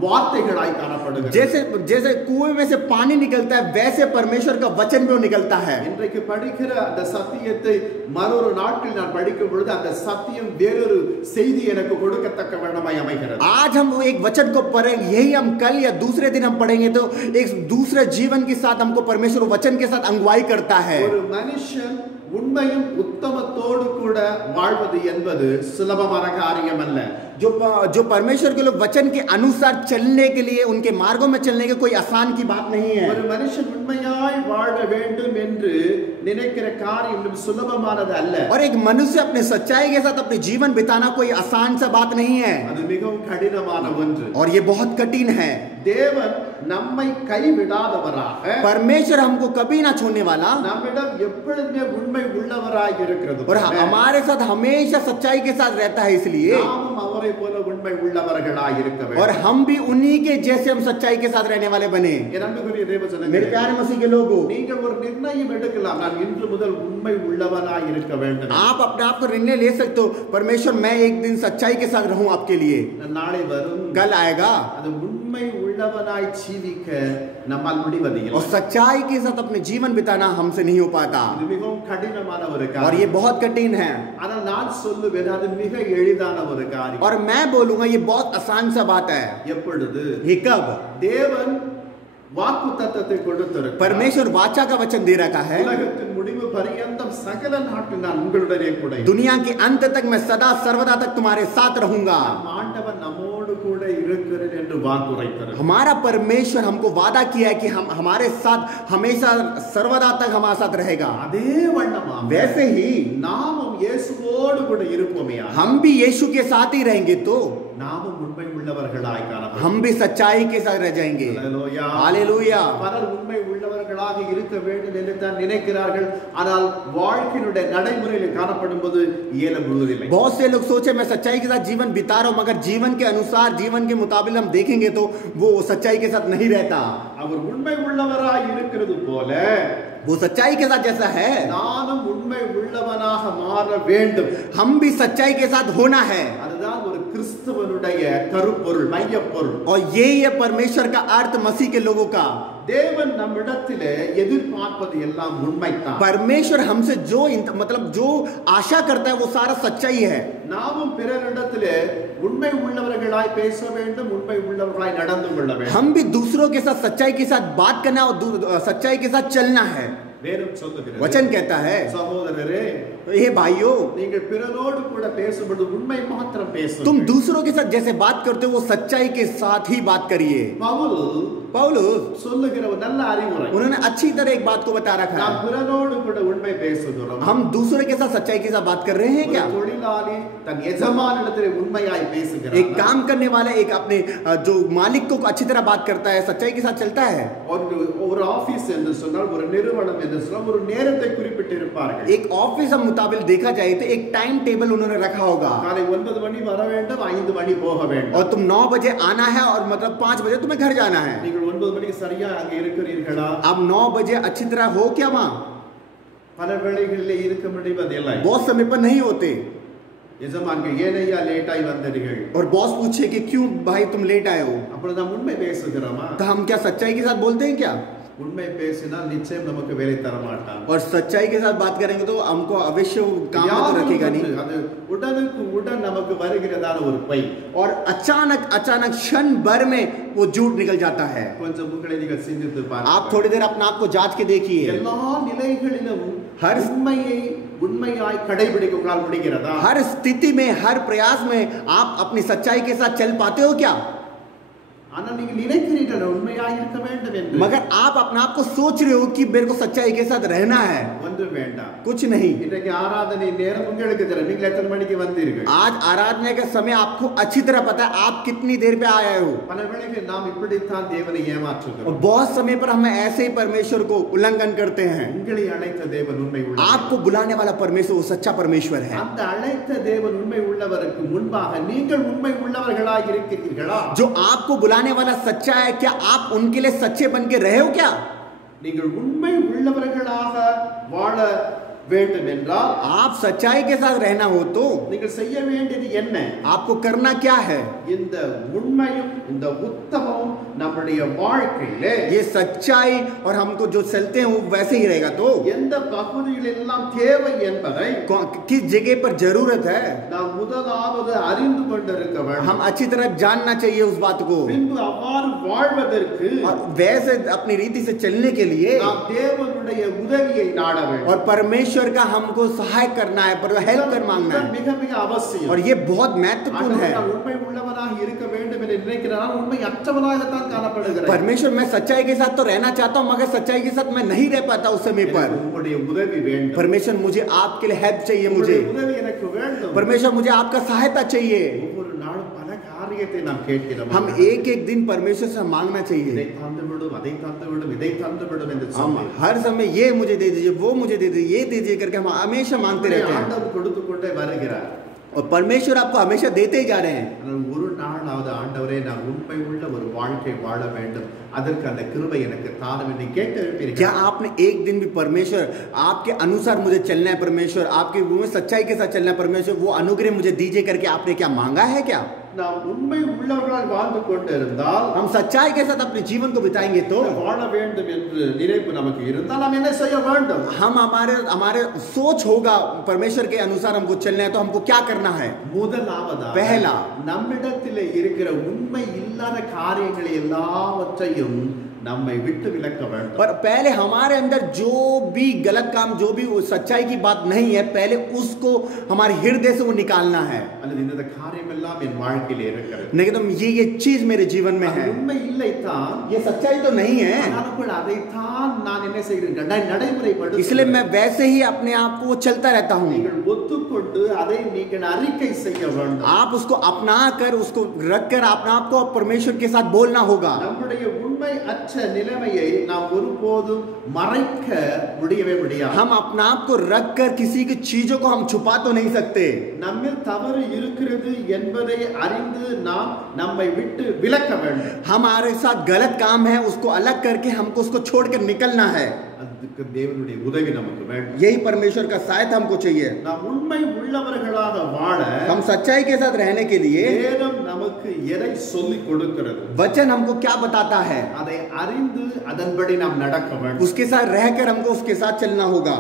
வார்த்தைகளாய் காணப்படுகிறது. जैसे जैसे कुएं में से पानी निकलता है वैसे परमेश्वर का वचन भी निकलता है। இன்றைக்கு படிக்கிற அந்த சத்தியத்தை மற்றொரு நாட்களில் நான் படிக்கும் பொழுது அந்த சத்தியம் வேறொரு செய்தி எனக்கு கொடுக்கத்தக்க வண்ணமாய் அமைகிறது. आज हम एक वचन को पढ़ेंगे, यही हम कल या दूसरे दिन हम पढ़ेंगे तो एक दूसरे जीवन के साथ हमको परमेश्वर वचन के साथ अगुवाई करता है। ஒரு மனுஷன் உண்மையும் உத்தமத்தோடு கூட வாழ்வது என்பது சுலபமான காரியம் அல்ல. जो परमेश्वर के लोग वचन के अनुसार चलने के लिए उनके मार्गों में चलने के कोई आसान की बात नहीं है। ஒரு மனுஷன் உண்மையாய் வாழ வேண்டும் என்று நினைக்கிற காரியம் சுலபமானது அல்ல. और एक मनुष्य अपने सच्चाई के साथ अपने जीवन बिताना कोई आसान सा बात नहीं है அது மிகவும் கடினமான ஒன்று. और ये बहुत कठिन है। தேவன் நம்மை கைவிடாதவராக, परमेश्वर हमको कभी ना छोड़ने वाला நம்மிடம் எப்பொழுதுமே உண்மை உள்ளவராய் இருக்கிறது और हमारे साथ हमेशा सच्चाई के साथ रहता है, इसलिए நாமும் அவரை போல உண்மை உள்ளவர்களாய் இருக்க வேண்டும். और हम भी उन्हीं के जैसे हम सच्चाई के साथ रहने वाले बने। என் அன்புக்குரிய தேவஜனங்களே, मेरे प्यारे मसीह के लोगों, நீங்கள் ஒரு நிர்ணயம் எடுக்கலாம், நான் இன்று முதல் உண்மை உள்ளவனாய் இருக்க வேண்டும். आप अपने आप को निर्णय ले सकते हो, परमेश्वर मैं एक दिन सच्चाई के साथ रहूं आपके लिए। நாளை வரும், कल आएगा அது உண்மை உள்ளவனாய் ஜீவிக்க நம்மால் முடிவதில்லை. और सच्चाई के साथ अपने जीवन बिताना हमसे नहीं हो पाता இது மிகவும் கடினமான ஒரு और காரியம். ये बहुत कठिन है। ஆனால் நான் சொல்லுவேன், அது மிக எளிதான ஒரு காரியம். और मैं बोलूंगा ये बहुत आसान सा बात है। எப்பொழுது ये कब தேவன் வாக்குத்தத்தத்தை கொடுத்திருக்கிறார். परमेश्वर वाचा का वचन दे रखा है, உலகத்தின் முடிவு பரியந்தம் சகல நாட்டில் நான் உங்களுடனே கூட दुनिया के अंत तक मैं सदा सर्वदा तक तुम्हारे साथ रहूंगा। நம் ஆண்டவன் நம்மோடு கூட இருக்கிறேன் என்று வாக்குரைத்தார். हमारा परमेश्वर हमको वादा किया है कि हम हमारे साथ हमेशा सर्वदा तक हमारे साथ रहेगा. அதே வண்ணமாக वैसे ही நாமும் இயேசுவோடு கூட இருப்போமே, हम भी यीशु के साथ ही रहेंगे तो நாமும் உண்மை உள்ளவர்களாய் காணப்படுவோம். हम भी सच्चाई के साथ रह जाएंगे. ஹalleluya. हालेलुया. பலர் உண்மை உள்ளவர்களாக இருக்க வேண்டும் என்று தான் நினைக்கிறார்கள். ஆனால் வாழ்க்கையினுடைய நடைமுறையில் காணப்படும்போது இயல முடிவதில்லை. बहुत से लोग सोचे मैं सच्चाई के साथ जीवन बिता रहा हूं, मगर जीवन के अनुसार जीवन के मुताबिक हम देखेंगे तो वो सच्चाई के साथ नहीं रहता. அவர் உண்மை உள்ளவராய் இருக்கிறது போல वो सच्चाई के साथ जैसा है நானும் உண்மை உள்ளவனாக மாற வேண்டும். हम भी सच्चाई के साथ होना है. அதுதான் ஒரு கிறிஸ்தவனுடைய கருப்பொருள், மையப்பொருள். और ये परमेश्वर का अर्थ मसीह के लोगों का. தேவன் நம்மிடத்திலே எதிர்பார்ப்பது எல்லாம் உண்மைதான். परमेश्वर हमसे जो मतलब जो आशा करता है वो सारा सच्चाई है. நாமும் பிறரிடத்திலே உண்மை உள்ளவர்களாய் பேச வேண்டும், உண்மை உள்ளவர்களாய் நடந்து கொள்ள வேண்டும். हम भी दूसरों के साथ सच्चाई के साथ बात करना और सच्चाई के साथ चलना है. வேதம் சொல்லுகிறது, वचन कहता है சகோதரரே, हे भाइयों, நீங்கள் பிறரோடு கூட பேசும்போது உண்மை மாத்திரம் பேசுங்கள். तुम दूसरों के साथ जैसे बात करते हो वो सच्चाई के साथ ही बात करिए. पौलुस சொல்லுகிற ஒரு நல்ல அறிவுரை. उन्होंने अच्छी तरह एक बात को बता रखा நாம் है. பிறரோடு கூட உண்மை பேசுகிறோம். हम दूसरों के साथ सच्चाई के साथ बात कर रहे हैं क्या? ஒரு தொழிலாளி தன் எஜமானிடத்திலே உண்மையாய் பேசுகிறார். एक काम करने वाला एक अपने जो मालिक को अच्छी तरह बात करता है, सच्चाई के साथ चलता है. ஒரு ஆபீஸ் என்று சொன்னால், ஒரு நிறுவனம் என்று சொன்னால் ஒரு நேரத்தை குறிப்பிட்டு இருப்பார்கள். एक ऑफिस हम मुताबिक देखा जाए तो एक टाइम टेबल उन्होंने रखा होगा. காலை 9 மணி வர வேண்டும், 5 மணி போக வேண்டும். और तुम 9 बजे आना है और मतलब 5 बजे तुम्हें घर जाना है. நீங்கள் 9 மணிக்கு சரியா அங்கே இருக்கிறீர்களா? अब 9 बजे अच्छी तरह हो क्या वहां? பல வேளைகளிலே இருக்க முடிவதில்லை. बहुत समय पर नहीं होते. எஜமான்கள் ஏனையா லேட்டாய் வந்தீர்கள்? और बॉस पूछे कि क्यों भाई तुम लेट आए हो? அப்பொழுது நாம் உண்மை பேசுகிறோமா? तो हम क्या सच्चाई के साथ बोलते हैं क्या? உண்மை பேசினால் நிச்சயம் நமக்கு வேலை தர மாட்டான். और सच्चाई के साथ बात करेंगे तो हमको अवश्य काम में तो रखेगा नहीं. அது உடனுக்கு உடன் நமக்கு வருகிறதான ஒரு பை. और अचानक क्षण भर में वो झूठ निकल जाता है. கொஞ்சம் உங்களை நீங்கள் சிந்தித்து பாருங்கள். आप थोड़ी देर अपने आप को जांच के देखिए. எல்லா நிலைகளிலும் हर உண்மையாய் கடைபிடிக்க உங்களால் முடிகிறதா? हर स्थिति में, हर प्रयास में आप अपनी सच्चाई के साथ चल पाते हो क्या? ஆனால் நீங்கள் நினைக்கிறீர்கள் உண்மையாய் இருக்க வேண்டும் என்று. मगर आप अपने आप को सोच रहे हो कि मेरे को सच्चाई के साथ रहना है. ஒன்று வேண்டாம். कुछ नहीं. இன்றைக்கு ஆராதனை நேரம் உங்களுக்கு தெரியும். நீங்கள் எத்தனை மணிக்கு வந்தீர்கள்? आज आराधना के समय आपको अच्छी तरह पता है आप कितनी देर पे आए हो. பல வேளைகளில் நாம் இப்படித்தான் தேவனை और ஏமாற்றுகிறோம். बहुत समय पर हम ऐसे ही परमेश्वर को उल्लंघन करते हैं. உங்களை அழைத்த தேவன் உண்மை உள்ளவர். आपको बुलाने वाला परमेश्वर वो सच्चा परमेश्वर है. அந்த அழைத்த தேவன் உண்மை உள்ளவருக்கு முன்பாக நீங்கள் உண்மை உள்ளவர்களாக இருக்கிறீர்களா? जो आपको बुलाने वाला सच्चा है, क्या आप उनके लिए सच्चे बन के रहे हो क्या? நீங்கள் உண்மை உள்ளவர்களாக வாழ வேண்டும் என்றால், आप सच्चाई के साथ रहना हो तो நீங்கள் செய்ய வேண்டியது என்ன? आपको करना क्या है? இந்த உண்மையும் இந்த உத்தமமும் நம்முடைய வாழ்க்கையிலே ये सच्चाई और हमको जो चलते हैं वो वैसे ही रहेगा. तो எந்த பகுதியில் எல்லாம் தேவை என்பதை किस जगह पर जरूरत है நாம் முதலாவது அறிந்து கொண்டிருக்க வேண்டும். हम अच्छी तरह जानना चाहिए उस बात को. பின்பு அவ்வாறு வாழ்வதற்கு और वैसे अपनी रीति से चलने के लिए நாம் தேவனுடைய உதவியை நாட வேண்டும். और परमेश्वर का हमको सहाय करना है, पर हेल्प कर मांगना है. மிக மிக அவசியம். और ये बहुत महत्वपूर्ण है. நான் உண்மை உள்ளவனாக இருக்க வேண்டும் என்று நினைக்கிறான், உண்மை அற்றவனாகத்தான் காணப்படுகிறேன். परमेश्वर मैं सच्चाई के साथ तो रहना चाहता हूँ, मगर सच्चाई के साथ मैं नहीं रह पाता उस समय पर. உங்களுடைய உதவி வேண்டும். परमेश्वर मुझे आपके लिए हेल्प चाहिए. मुझे உங்களுடைய உதவி எனக்கு வேண்டும். परमेश्वर मुझे आपका सहायता चाहिए. ஒவ்வொரு நாளும் பல காரியத்தை நாம் கேட்கிறோம். हम एक एक दिन परमेश्वर से मांगना இதை चाहिए. தந்து விடும், அதை தந்து விடும், இதை தந்து விடும் என்று हम சொல்லி हर समय ये मुझे दे दीजिए, वो मुझे दे दीजिए, ये दीजिए करके हम हमेशा मांगते रहते हैं. ஆண்டவர் கொடுத்து கொண்டே வருகிறார். और परमेश्वर आपको हमेशा देते ही जा रहे हैं. ஆனால் ஒரு நாளாவது ஆண்டவரே நான் உண்மை உள்ள ஒரு வாழ்க்கை வாழ வேண்டும், அதற்கு அந்த கிருபை எனக்கு தாரும் என்று கேட்டு क्या இருப்பீர்கள். आपने एक दिन भी परमेश्वर आपके अनुसार मुझे चलना है, परमेश्वर आपके मुंह में सच्चाई के साथ चलना है, परमेश्वर वो अनुग्रह मुझे दीजिए करके आपने क्या मांगा है क्या? நாம் உண்மை உள்ளவர்களால் வாழ்ந்து கொண்டு இருந்தால், हम सच्चाई के साथ अपने जीवन को बिताएंगे तो வாழ வேண்டும் என்று நினைப்பு நமக்கு இருந்தால் நாம் என்ன செய்ய வேண்டும்? हम हमारे सोच होगा परमेश्वर के अनुसार हमको चलना है, तो हमको क्या करना है? முதலாவதாக पहला நம்மிடத்திலே இருக்கிற உண்மை இல்லாத காரியங்களை எல்லாவற்றையும் நம்மை விட்டு விலக்க வேண்டும். पर पहले हमारे अंदर जो भी गलत काम, जो भी सच्चाई की बात नहीं है, पहले उसको हमारे हृदय से वो निकालना है. அல்லது இந்த காரியம் எல்லாம் என் வாழ்க்கையில இருக்கிறது. नहीं तो ये चीज मेरे जीवन में है, உண்மை இல்லை தான், ये सच्चाई तो नहीं है, ஆனாலும் கூட அதை தான் நான் என்ன செய்கிறேன் நடைமுறைப்படுத்த. इसलिए मैं वैसे ही अपने आप को चलता रहता हूँ. நீங்கள் ஒத்துக்கொண்டு அதை நீங்கள் அறிக்கை செய்ய வேண்டும். आप उसको अपना कर, उसको रख कर अपने आप को परमेश्वर के साथ बोलना होगा. நம்முடைய உண்மை அற்ற நிலைமையை நாம் ஒருபோதும் மறைக்க முடியவே முடியாது. हम अपने आप को रख कर किसी की चीजों को हम छुपा तो नहीं सकते. நம்மில் தவறு இருக்கிறது என்பதை அறிந்து நாம் நம்மை விட்டு விலக்க வேண்டும். हमारे साथ गलत काम है, उसको अलग करके हमको उसको छोड़ कर निकलना है. அதுக்கு தேவனுடைய உதவி நமக்கு வேண்டும். यही परमेश्वर का सहायता हमको चाहिए. நாம் உண்மை உள்ளவர்களாக வாழ हम सच्चाई के साथ रहने के लिए வேதம் நமக்கு எதை சொல்லிக் கொடுக்கிறது, वचन हमको क्या बताता है, அதை அறிந்து அதன்படி நாம் நடக்க வேண்டும். उसके साथ रहकर हमको उसके साथ चलना होगा.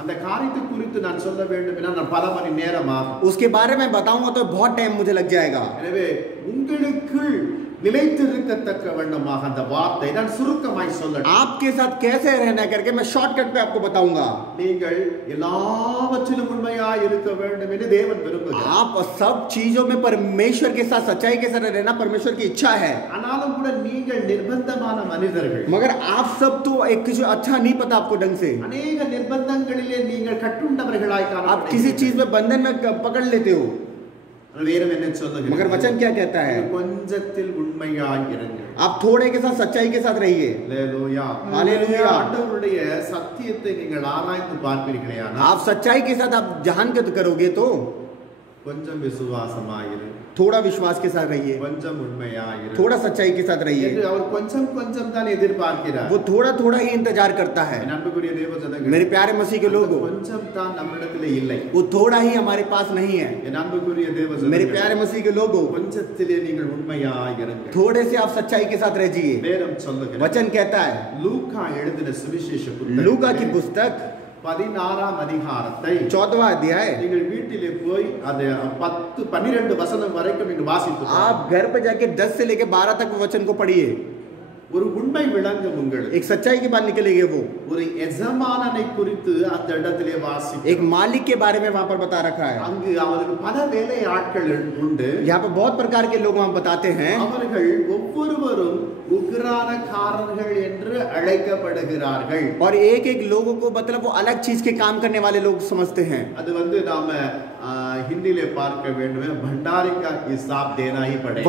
அந்த காரியத்தை குறித்து நான் சொல்ல வேண்டும் என நான் பல மணி நேரமாக उसके बारे में बताऊंगा तो बहुत टाइम मुझे लग जाएगा. எனவே உங்களுக்குள் நிலைத்திருக்கத்தக்க வண்ணமாக அந்த வார்த்தை நான் சுருக்கமாய் சொல்லணும். आपके साथ कैसे रहना करके मैं शॉर्टकट पे आपको बताऊंगा. நீங்கள் எல்லாவற்றிலும் உண்மையாய் இருக்க வேண்டும் என்று தேவன் விரும்புகிறார். आप सब चीजों में परमेश्वर के साथ, सच्चाई के साथ रहना परमेश्वर की इच्छा है. ஆனாலும் கூட நீங்கள் நிர்பந்தமான மனிதர்கள். मगर आप सब तो एक कुछ अच्छा नहीं पता आपको ढंग से. அநேக நிர்பந்தங்களிலே நீங்கள் கட்டுண்டவர்களாய் आप காணப்படுகிறீர்கள். किसी चीज में बंधन में पकड़ लेते हो. வேதம் என்ன சொல்லுகிறது? मगर वचन क्या कहता है? கொஞ்சத்தில் உண்மையாய் இருங்கள். आप थोड़े के साथ सच्चाई के साथ रहिए. அல்லேலூயா. हालेलुया. ஆண்டவருடைய சத்தியத்தை நீங்கள் ஆராய்ந்து பார்ப்பீர்களேயானால் आप सच्चाई के साथ आप जान के करोगे तो கொஞ்சம் விசுவாசமாயிரு, थोड़ा विश्वास के साथ रहिए, கொஞ்சம் உண்மையாயிரு, थोड़ा सच्चाई के साथ என்று रहिए. அவர் கொஞ்சம் கொஞ்சம் தான் எதிர்பார்க்கிறார். वो थोड़ा थोड़ा ही इंतजार करता है. என் அன்புக்குரிய தேவஜனங்களே, मेरे प्यारे मसीह के लोगों, கொஞ்சம் தான் நம்மிடத்திலே இல்லை. वो थोड़ा ही हमारे पास नहीं है. என் அன்புக்குரிய தேவஜனங்களே, मेरे प्यारे मसीह के लोगों, கொஞ்சத்திலே நீங்கள் உண்மையாயிருங்கள். थोड़े से आप सच्चाई के साथ रहिए. வேதம் சொல்லுகிறது. वचन कहता है, லூக்கா எழுதின சுவிசேஷ புத்தகம் लूका की पुस्तक 16ஆம் அதிகாரத்தை 14वां अध्याय, நீங்கள் வீட்டிலே போய் அது 10-12 வசனம் வரைக்கும் நீங்கள் வாசித்து आप घर पे जाके 10 से लेके 12 तक वचन को पढ़िए. ஒரு உண்மை விளங்கும் உங்களுக்கு. एक सच्चाई की बात निकलेगी. वो ஒரு எஜமானனை குறித்து அந்த இடத்திலே வாசிக்கிறோம். एक मालिक के बारे में वहां पर बता रखा है. அங்கு அவருக்கு பல வேலை ஆட்கள் உண்டு. यहाँ पर बहुत प्रकार के लोग वहां बताते हैं. அவர்கள் ஒவ்வொருவரும் உக்ரானக்காரர்கள் என்று அழைக்கப்படுகிறார்கள். और एक एक लोगों को मतलब वो अलग चीज के काम करने वाले लोग समझते हैं. அது வந்து நாம हिंदीले பார்க்க வேண்டும். भंडारी का हिसाब देना ही पड़ेगा.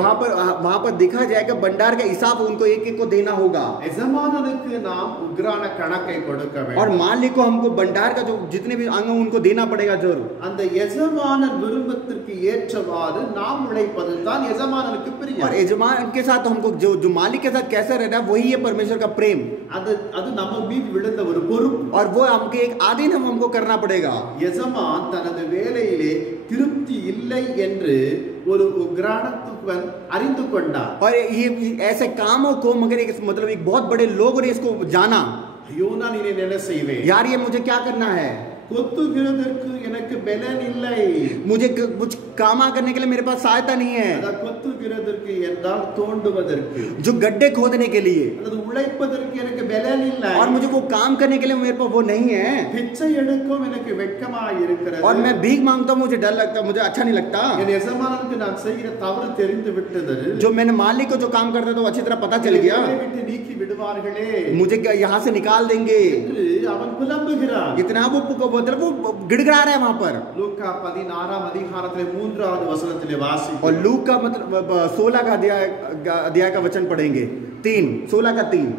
वहां पर देखा जाएगा भंडार का हिसाब उनको एक एक को देना होगा. எஜமானனுக்கு நாம் உக்ரான கணக்கை கொடுக்க வேண்டும். और मालिक को हमको भंडार का जो जितने भी अंग उनको देना पड़ेगा जरूर. அந்த எஜமானன் விருப்பத்திற்கு ஏற்றவாறு நாம் உழைப்பது தான் எஜமானனுக்கு பிரியம். और यजमान के साथ हमको जो मालिक के साथ कैसे रहना है वही है परमेश्वर का प्रेम. அது நம்ம மீது விழுந்த ஒரு பொறுப்பு. और वो हमके एक आधीन हमको करना पड़ेगा. எஜமான் தனது வேலையிலே திருப்தி இல்லை என்று ஒரு உக்ரானத்துவன் அறிந்து கொண்டார். और ये ऐसे कामों को मगर एक मतलब एक बहुत बड़े लोगों ने इसको जाना. ஐயோ நான் இனி என்ன செய்வேன்? यार ये मुझे क्या करना है? கொத்துகிறதற்கு எனக்கு பலன் இல்லை. मुझे कुछ काम करने के लिए मेरे पास सहायता नहीं है. அத கொத்துகிறதற்கு என்றால் தோண்டுவதற்கு, जो गड्ढे खोदने के लिए, அல்லது உழைப்பதற்கு எனக்கு பலன் இல்லை. और मुझे वो काम करने के लिए मेरे पास वो नहीं है. பிச்சை எடுக்கும் எனக்கு வெட்கமாய் இருக்கிறது. और मैं भीख मांगता हूँ, मुझे डर लगता है, मुझे अच्छा नहीं लगता. என் எஜமானனுக்கு நான் செய்கிற தவறு தெரிந்து விட்டது. जो मैंने मालिक को जो काम करता था वो अच्छी तरह पता चल गया. விட்டு நீக்கி விடுவார்களே, मुझे यहाँ से निकाल देंगे என்று அவன் புலம்புகிறான். इतना वो मतलब वो गिड़गिड़ा रहा है वहां पर. லூக்கா 16ஆம் அதிகாரத்திலே 3வது வசனத்திலே और வாசிக்கிறோம். लूक का मतलब 16 का अध्याय का वचन पढ़ेंगे. 16 का 3.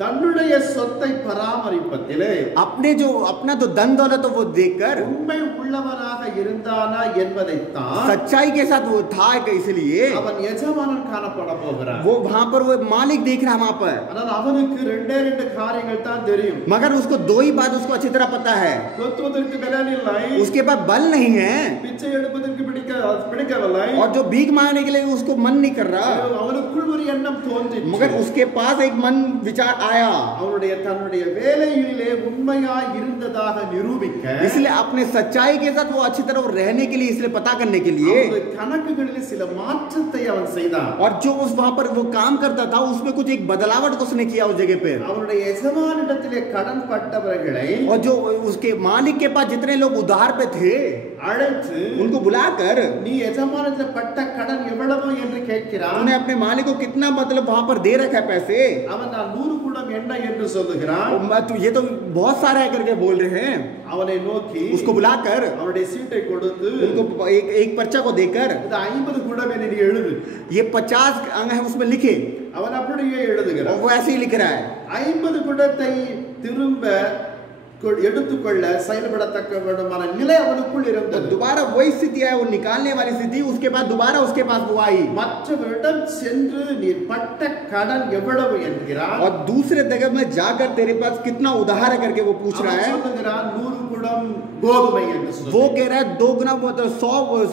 தன்னுடைய சொத்தை பராமரிப்பதிலே अपना जो धन दौलत वो देखकर உண்மை உள்ளவனாக இருந்தானா என்பதைத்தான் सच्चाई के साथ वो था, इसलिए அவன் எஜமானன் காணப்பட போகிறான். वो वहां पर वो मालिक देख रहा है वहां पर. ஆனால் அவனுக்கு ரெண்டு காரியங்கள் தான் தெரியும். मगर उसको दो ही बात उसको अच्छी तरह पता है. கொத்துவதற்கு பலன் இல்லை, उसके पास बल नहीं है, பிச்சை எடுப்பதற்கு பிடிக்கவில்லை, और जो भीख मांगने के लिए उसको मन नहीं कर रहा. அவனுக்குள் ஒரு எண்ணம் தோன்றிற்று. मगर उसके पास एक मन विचार आया, அவருடைய தன்னுடைய வேலையிலே உண்மையாய் இருந்ததாக நிரூபிக்க इसलिए अपने सच्चाई के साथ वो अच्छी तरह रहने के लिए, इसलिए पता करने के लिए, அவருடைய கணக்குகளிலே சில மாற்றத்தை அவன் செய்தான். और जो उस वहां पर वो काम करता था उसमें कुछ एक बदलावट उसने किया उस जगह पे, அவருடைய எஜமானிடத்திலே கடன் பட்டவர்களை और जो उसके मालिक के पास जितने लोग उधार पे थे அழைத்து उनको बुलाकर நீ எஜமானிடத்தில் பட்ட கடன் எவ்வளவு என்று கேட்கிறான். उन्हें अपने मालिक को कितना मतलब वहां पर दे रखा है पैसे, அவன் நான் 100 குடம் எண்ணெய் என்று சொல்லுகிறான். तो ये तो बहुत सारा है करके बोल रहे हैं। அவனை நோக்கி उसको बुलाकर அவருடைய சீட்டை கொடுத்து उनको एक पर्चा को देकर இது 50 குடம் என்று நீ எழுது. ये 50 अंग है उसमें लिखे, அவன் அப்படியே और எழுதுகிறான். वो ऐसे ही लिख रहा है। 50 குடத்தை திரும்ப எடுத்துக்கொள்ள செயல்படத்தக்க வேண்டுமான நிலை அவனுக்குள் तो இருந்தது. दोबारा वही स्थिति है, वो निकालने वाली स्थिति, उसके बाद दोबारा उसके पास वो आई, மற்றவரிடம் சென்று நீ பட்ட கடன் எவ்வளவு என்கிறான். और दूसरे जगह में जाकर तेरे पास कितना उधार है करके वो पूछ रहा அவன் है। சொல்லுகிறான் 100 குடம் கோதுமை என்று சொல்லி. वो कह रहा है 2 गुना, मतलब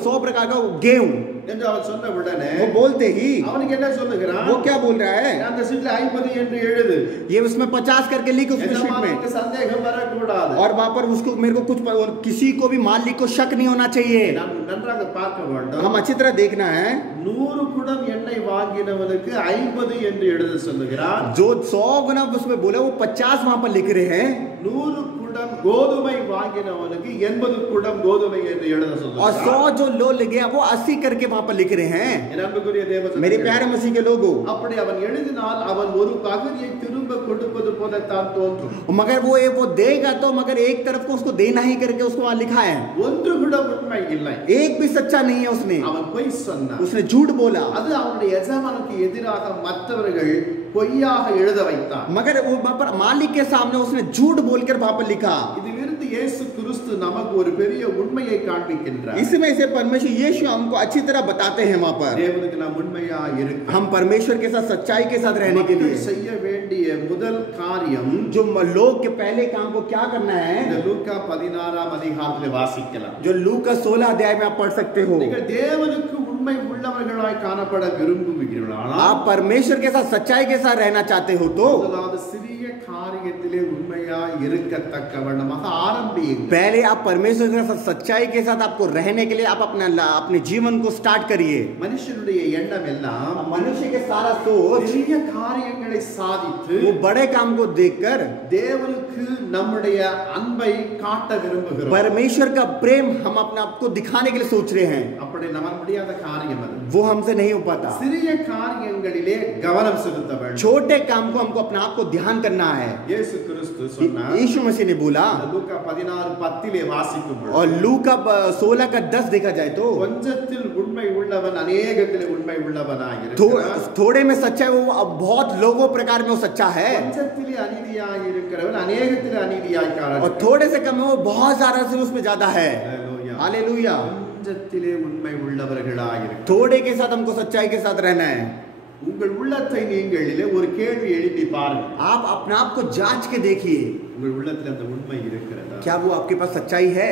100 प्रकार का गेहूं। என்று அவன் சொன்ன உடனே वो बोलते ही அவனுக்கு என்ன சொல்லுகிறான், वो क्या बोल रहा है, அந்த சீட்ல 50 என்று எழுது. ये उसमें 50 करके लिख उसमें शीट में, எஜமானுக்கு சந்தேகம் வரக்கூடாது. और वहां पर उसको मेरे को कुछ किसी को भी मालिक को शक नहीं होना चाहिए। நாம் நன்றாக பார்க்க வேண்டும். हम अच्छी तरह देखना है, 100 குடம் எண்ணெய் வாங்கினவனுக்கு 50 என்று எழுத சொல்லுகிறான். जो 100 गुना उसमें बोला वो 50 वहां पर लिख रहे हैं, 100 குடம் கோதுமை வாங்கினவனுக்கு 80 குடம் கோதுமை என்று எழுத और சொல்லுகிறான். 100 जो लो लगे वो 80 करके वहां पर लिख रहे हैं। என் அன்புக்குரிய தேவஜனங்களே, मेरे प्यारे मसीह के लोगों, அப்படி அவன் எழுதினால் அவன் ஒரு பகுதியை திரும்ப கொடுப்பது போல தான் தோன்றும். मगर वो देगा तो मगर एक तरफ को उसको देना ही करके उसको वहां लिखा है, ஒன்று கூட உண்மை இல்லை. एक भी सच्चा नहीं है उसने, அவன் பொய் சொன்னான். उसने झूठ बोला, அது அவனுடைய எஜமானுக்கு எதிராக மற்றவர்கள் பொய்யாக எழுத வைத்தான். मगर वो वहां पर मालिक के सामने उसने झूठ बोलकर वहां पर लिखा। இதிலிருந்து இயேசு கிறிஸ்து நமக்கு ஒரு பெரிய உண்மையை காண்பிக்கின்றார். इसमें से परमेश्वर यीशु हमको अच्छी तरह बताते हैं वहां पर தேவனுக்கு நாம் உண்மையா இருக்க हम परमेश्वर के साथ सच्चाई के साथ रहने के लिए செய்ய வேண்டிய முதல் காரியம் जो लोग के पहले काम को क्या करना இந்த है, லூக்கா 16ஆம் அதிகாரத்தில் வாசிக்கலாம். जो लूका 16 अध्याय में आप पढ़ सकते हो। நீங்கள் தேவனுக்கு உண்மை உள்ளவர்களாய் காணப்பட விரும்புகிறீர்களானால் आप परमेश्वर के साथ सच्चाई के साथ रहना चाहते हो तो முதலாவது சிறிய காரியத்திலே உண்மையா இருக்கத்தக்க வண்ணமாக ஆரம்பியுங்கள். पहले आप परमेश्वर के साथ सच्चाई के साथ आपको रहने के लिए आप अपने जीवन को स्टार्ट करिए। மனுஷனுடைய எண்ணம் எல்லாம் मनुष्य के सारा सोच பெரிய காரியங்களை சாதித்து वो बड़े काम को देखकर தேவனுக்கு நம்முடைய அன்பை காட்ட விரும்புகிறோம். परमेश्वर का प्रेम हम अपने आप को दिखाने के लिए सोच रहे हैं, அப்படி நம்ம முடியாத காரியம் அது. वो हमसे नहीं हो पाता। சிறிய காரியங்களிலே கவனம் செலுத்த வேண்டும். छोटे काम को हमको अपने आप को ध्यान करना है। இயேசு கிறிஸ்து சொன்னார், यीशु मसीह ने बोला, லூக்கா 16:10 வாசிக்கும் பொழுது, और लूका 16 का 10 देखा जाए तो கொஞ்சத்தில் உண்மை உள்ளவன் அநேகத்திலே உண்மை உள்ளவனாய் இருக்கிறான். थोड़े में सच्चा है वो, अब बहुत लोगों प्रकार में वो सच्चा है, கொஞ்சத்திலே அநீதியாய் இருக்கிறவன் அநேகத்திலே அநீதியாய் और காணப்படுகிறான். थोड़े से कम है वो बहुत सारा से उसमें ज्यादा है। ஹalleluya. हालेलुया। கொஞ்சத்திலே உண்மை உள்ளவர்களாய் இருக்கிறான். थोड़े के साथ हमको सच्चाई के साथ रहना है। உங்கள் உள்ளத்தை நீங்களிலே ஒரு கேள்வி எழுப்பி பாருங்கள். आप अपने आप को जांच के देखिए, உங்கள் உள்ளத்தில் அந்த உண்மை இருக்கிறதா? क्या वो आपके पास सच्चाई है?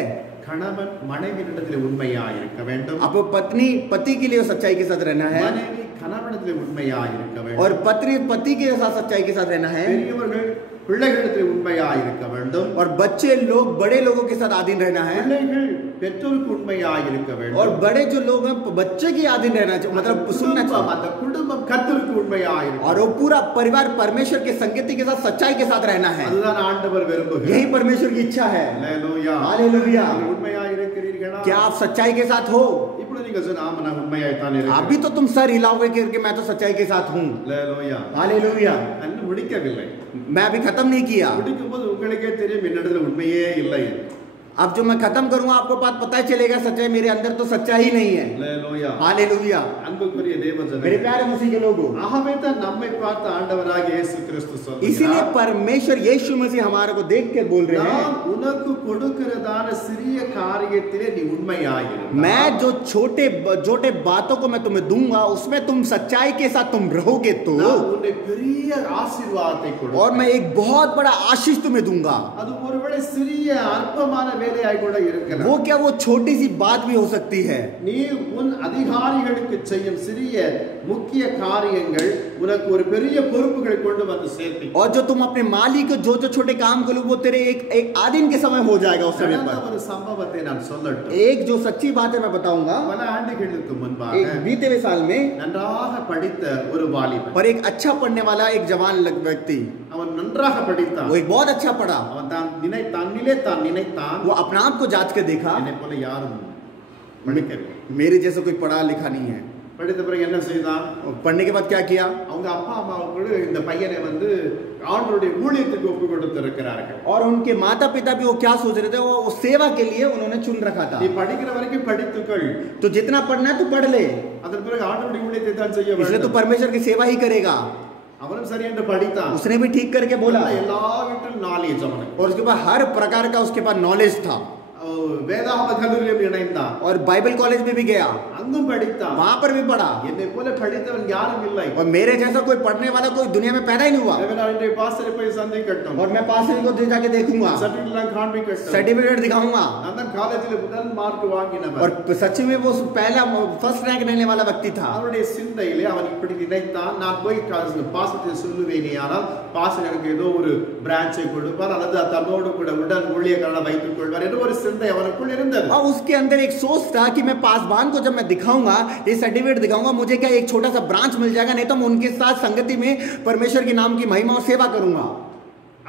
கணவன் மனைவியிடத்திலே உண்மையாய் இருக்க வேண்டும். आप पत्नी पति के लिए सच्चाई के साथ रहना है, மனைவி கணவனிடத்திலே உண்மையாய் இருக்க வேண்டும். और पत्नी पति के साथ सच्चाई के साथ रहना है, பெரியவர்கள் பிள்ளைகளிடத்திலே உண்மையாய் இருக்க வேண்டும். और बच्चे लोग बड़े लोगों के साथ आधीन रहना है, பிள்ளைகள் பெற்றோருக்கு உண்மையாய் இருக்க வேண்டும். और बड़े जो लोग हैं बच्चे की आधीन रहना चाहिए, मतलब सुनना குடும்பம், चाहिए, அந்த குடும்பம் கர்த்தருக்கு உண்மையாய் இருக்க और वो पूरा परिवार परमेश्वर के संगति के साथ सच्चाई के साथ रहना है। அதுதான் ஆண்டவர் விரும்புகிறார். यही परमेश्वर की इच्छा है। ஹalleluya. हालेलुया। நீங்கள் உண்மையாய் இருக்கிறீர்களா? क्या आप சच्चाई के साथ हो? இப்படி நீங்க சொன்னா ஆமா நான் உண்மையாய் தான் இருக்கிறேன். अभी तो तुम सर हिलाओगे कि मैं तो सच्चाई के साथ हूँ। ஹalleluya. हालेलुया। இன்னும் முடிக்கவில்லை. मैं अभी खत्म नहीं किया, முடிக்கும்போது உங்களுக்கே தெரியும் என்னிடத்தில் உண்மையே இல்லை. अब जो मैं खत्म करूंगा आपको बात पता ही चलेगा सच्चाई मेरे अंदर तो सच्चा ही नहीं है। ஹalleluya. हालेलुया। அன்புக்குரிய தேவஜனங்களே, मेरे प्यारे मसीह के लोगों, ஆகவே தான் நம்மை பார்த்த ஆண்டவராகிய இயேசு கிறிஸ்து इसीलिए சொல்கிறார், परमेश्वर यीशु मसीह हमारे को देख के बोल रहे हैं, நான் உனக்கு கொடுக்கிறதான சிறிய காரியத்திலே நீ உண்மையாயிரு. मैं जो छोटे बातों को मैं तुम्हें दूंगा उसमें तुम सच्चाई के साथ तुम रहोगे तो, நான் உன்னை பெரிய ஆசீர்வாதத்தை और கொடுப்பேன். मैं एक बहुत बड़ा आशीष तुम्हें दूंगा। அது ஒருவேளை சிறிய அற்பமான வேலையாய் கூட இருக்கலாம். वो क्या वो छोटी सी बात भी हो सकती है. நீ உன் அதிகாரிகளுக்கு செய்யும் சிறிய முக்கிய காரியங்கள் உனக்கு ஒரு பெரிய பொறுப்புகளை கொண்டு வந்து சேர்ப்பிக்கும். और जो तुम अपने मालिक को जो छोटे काम करो वो तेरे एक आदिन के समय हो जाएगा उस समय पर. ஒரு சம்பவத்தை நான் சொல்லட்டும். एक जो सच्ची बात है मैं बताऊंगा. பல ஆண்டுகளுக்கு முன்பாக एक बीते हुए साल में நன்றாக படித்த ஒரு வாலிபன், और एक अच्छा पढ़ने वाला एक जवान व्यक्ति, அவன் நன்றாக படித்தான். वो एक बहुत अच्छा पढ़ा. அவன் தான் நினைத்தான் वो अपने आप को जांच के देखा, என்னை போல யாரும் படிக்கவில்லை. मेरे जैसा कोई पढ़ा लिखा नहीं है. படித்த பிறகு என்ன செய்தான்? और पढ़ने के बाद क्या किया? அவங்க அப்பா அம்மாவுக்கு இந்த பையனை வந்து ஆண்டவருடைய ஊழியத்துக்கு ஒப்பு கொடுத்திருக்கிறார்கள். और उनके माता पिता भी वो क्या सोच रहे थे, वो सेवा के लिए उन्होंने चुन रखा था. நீ படிக்கிற வரைக்கும் படித்துக்கள், तो जितना पढ़ना है तू पढ़ ले, அதன் பிறகு ஆண்டவருடைய ஊழியத்தை தான் செய்ய इसलिए तू வேண்டும். परमेश्वर की सेवा ही करेगा. அவனும் சரி என்று படித்தான். उसने भी ठीक करके बोला, எல்லா வீட்டிலும் நாலேஜ் அவனுக்கு. और उसके पास हर प्रकार का उसके पास नॉलेज था. வேதாகம கல்லூரியில் இணைந்தான். और बाइबल कॉलेज में भी गया, அங்கும் படித்தான். वहां पर भी पढ़ा. என்னை போல படித்தவன் யாரும் இல்லை. और मेरे जैसा कोई पढ़ने वाला कोई दुनिया में पैदा ही नहीं हुआ. நான் இன்றைய பாஸ்டரை போய் சந்திக்கட்டும். और मैं पास को जाके देखूंगा, சர்டிபிகேட் காண்பிக்கட்டும். सर्टिफिकेट दिखाऊंगा. நான் தான் காலேஜில் முதல் மார்க் வாங்கினவன். और सच में वो पहला फर्स्ट रैंक लेने वाला व्यक्ति था. அவருடைய சிந்தையிலே அவன் இப்படி நினைத்தான், நான் போய் பாஸ்டரை சொல்லுவேனே, ஆனால் பாஸ்டர் எனக்கு ஏதோ ஒரு பிரான்ச்சை கொடுப்பார் அல்லது தன்னோடு கூட உடன் ஊழியக்காரனை வைத்துக் கொள்வார் என்று ஒரு சிந்தை அவனுக்குள் இருந்தது. और उसके अंदर एक सोच था कि मैं पासवान को जब मैं दिखाऊंगा, ये सर्टिफिकेट दिखाऊंगा, मुझे क्या एक छोटा सा ब्रांच मिल जाएगा, नहीं तो मैं उनके साथ संगति में परमेश्वर के नाम की महिमा और सेवा करूंगा.